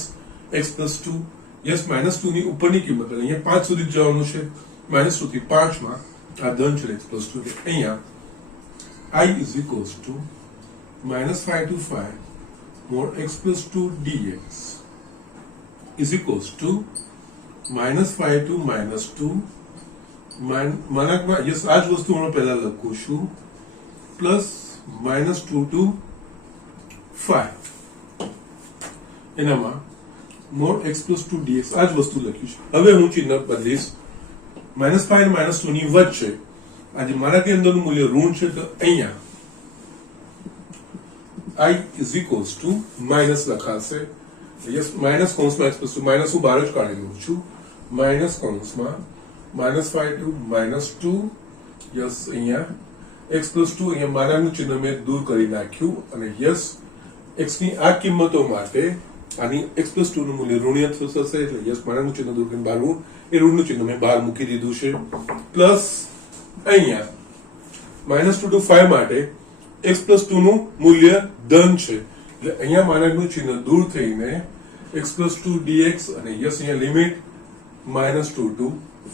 -x + 2 યસ -2 ની ઉપરની કિંમત એટલે અહીંયા 5 સુધી જવાનું છે -2 થી 5 માં આ ધન છે x + 2 એટલે અહીંયા I is equals to -5 to 5 mod x + 2 dx is equals to -5 to -2 માનાંકમાં yes આ જ વસ્તુ હું પહેલા લખું છું પ્લસ -2 to 5 એનામાં mod x + 2 dx આ જ વસ્તુ લખ્યું છે. હવે હું ચિહ્ન બદલીશ -5 અને -2 ની વચ્ચે આજે મારા કે અંદરનું મૂલ્ય ઋણ છે તો અહીંયા I is equals to minus લખાશે યસ માઇનસ કૌંસમાં x + 2 માઇનસ હું બહાર જ કાઢી લઉં છું માઇનસ કૌંસમાં -5 to -2 યસ અહીંયા x + 2 અહીંયા માનાનું ચિહ્ન મેં દૂર કરી નાખ્યું અને યસ x ની આ કિંમતો માટે આની x + 2 નું મૂલ્ય ઋણાત્મક થશે એટલે યસ માનાનું ચિહ્ન દૂર કરીને બહાર એ ઋણનું ચિહ્ન મેં બહાર મૂકી દીધું છે પ્લસ અહીંયા -2 to 5 માટે x + 2 નું મૂલ્ય ધન છે એટલે અહીંયા માનાંકનું ચિહ્ન દૂર થઈને x + 2 dx અને યસ અહીંયા લિમિટ -2 to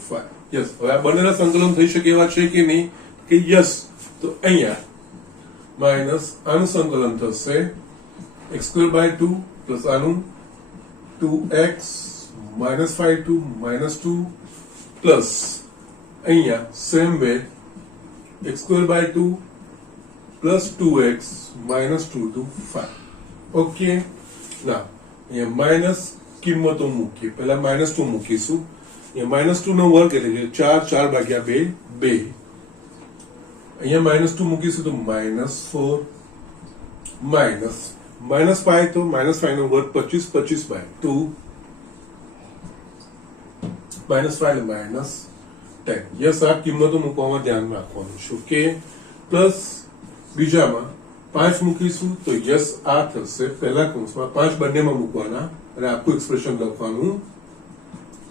5 યસ હવે આ બંનેના સંકલન થઈ શકે એવા છે કે નહીં કે યસ તો અહીંયા માઇનસ આનું સંકલન થશે x²/2 પ્લસ આનું 2x -5 to -2 પ્લસ અહીંયા same way x²/2 plus 2x minus 2 to 5 okay ના અહીંયા માઇનસ કિંમતો મૂકીએ પહેલા -2 મૂકીશું અહીંયા -2 નો વર્ગ એટલે 4 4/2 2 અહીંયા -2 મૂકીશું તો -4 માઇનસ -5 તો -5 નો વર્ગ 25 25/2 -5 10 યસ આ કિંમતો મૂકવામાં ધ્યાન રાખવાનું છે ઓકે પ્લસ બીજામાં 5 મૂકીશું તો યસ આ થશે પહેલા કૌંસમાં 5 બંનેમાં મૂકવાના અને આખું એક્સપ્રેશન લખવાનું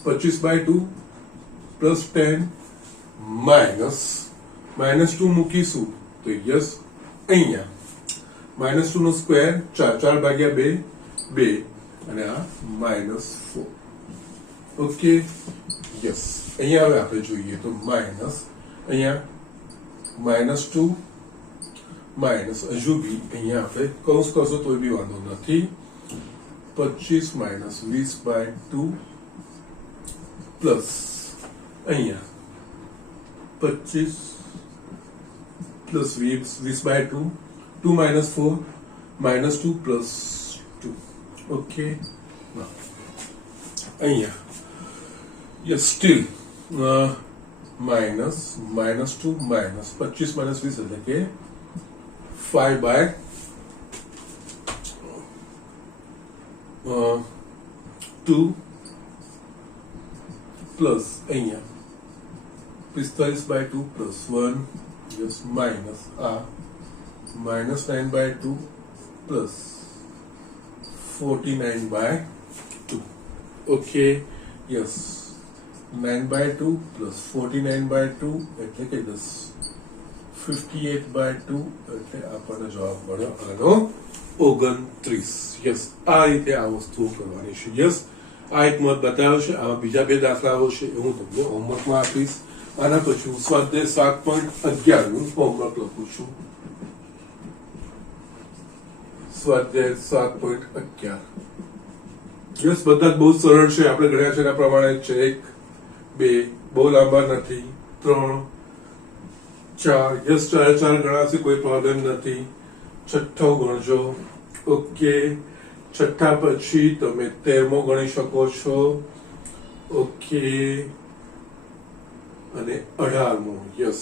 25/2 પ્લસ 10 માઇનસ -2 મૂકીશું તો યસ અહીંયા -2 નો સ્ક્વેર 4 4/2 2 અને આ -4 ઓકે યસ અહીંયા હવે આપણે જોઈએ તો માઇનસ અહીંયા -2 માઇનસ હજુ બી અહીંયા આપણે કૌંસ કરશો તો બી વાંધો નથી 25 - 20/2 પ્લસ અહીંયા 25 પ્લસ 20/2 2 - 4 -2 પ્લસ 2 ઓકે અહીંયા yes still minus -2 minus 25 - 20 એટલે કે 5/2 પ્લસ અહીંયા 45/2 પ્લસ 1 યસ માઇનસ આ -9/2 પ્લસ 49/2 ઓકે યસ 9/2 પ્લસ 49/2 એટલે કે 58/2 એટલે આપણને જવાબ મળ્યો આનો 29 યસ આ રીતે આ વસ્તુઓ કરવાની છે યસ આ એક મત બતાવ્યો છે આવા બીજા બે દાખલાઓ છે એ હું તમને હોમવર્કમાં આપીશ આના પછી હું સ્વાધ્યાય 7.11 નું હોમવર્ક લખું છું સ્વાધ્યાય 7.11 યસ બધા જ બહુ સરળ છે આપણે ગણ્યા છે એના પ્રમાણે જ છે 1 2 બહુ લાંબા નથી 3 4 યસ 4 ગણાશે કોઈ પ્રોબ્લેમ નથી છઠ્ઠો ગણજો ઓકે છઠ્ઠા પછી તમે 13મો ગણી શકો છો ઓકે અને 18મો યસ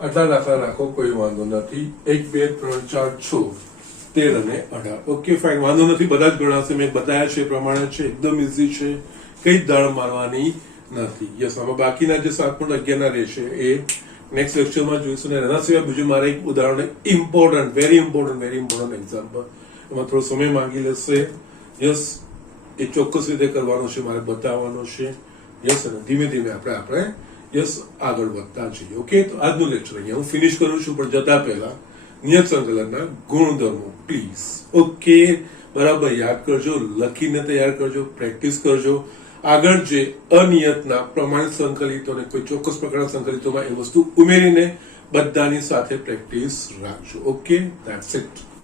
આટલા દાખલા રાખો કોઈ વાંધો નથી 1 2 3 4 6 13 અને 18 ઓકે ફાઇન વાંધો નથી બધા જ ગણાશે મેં બતાવ્યા છે એ પ્રમાણે છે એકદમ ઇઝી છે કઈ દાળ મારવાની નથી યસ આમાં બાકીના જે 7.11 ના રહેશે એ નેક્સ્ટ લેક્ચરમાં જોઈશું ને એના સિવાય બીજું મારે એક ઉદાહરણ ઇમ્પોર્ટન્ટ વેરી ઇમ્પોર્ટન્ટ એક્ઝામ્પલ એમાં થોડો સમય માંગી લેશે યસ એ ચોક્કસ રીતે કરવાનો છે મારે બતાવવાનો છે યસ અને ધીમે ધીમે આપણે યસ આગળ વધતા જઈએ ઓકે તો આજનું લેક્ચર અહીંયા હું ફિનિશ કરું છું પણ જતા પહેલા નિયત સંકલનના ગુણધર્મો પ્લીઝ ઓકે બરાબર યાદ કરજો લખીને તૈયાર કરજો પ્રેક્ટિસ કરજો આગળ જે અનિયતના પ્રમાણિત સંકલિતો અને કોઈ ચોક્કસ પ્રકારના સંકલિતોમાં એ વસ્તુ ઉમેરીને બધાની સાથે પ્રેક્ટિસ રાખજો ઓકે ધેટ્સ ઇટ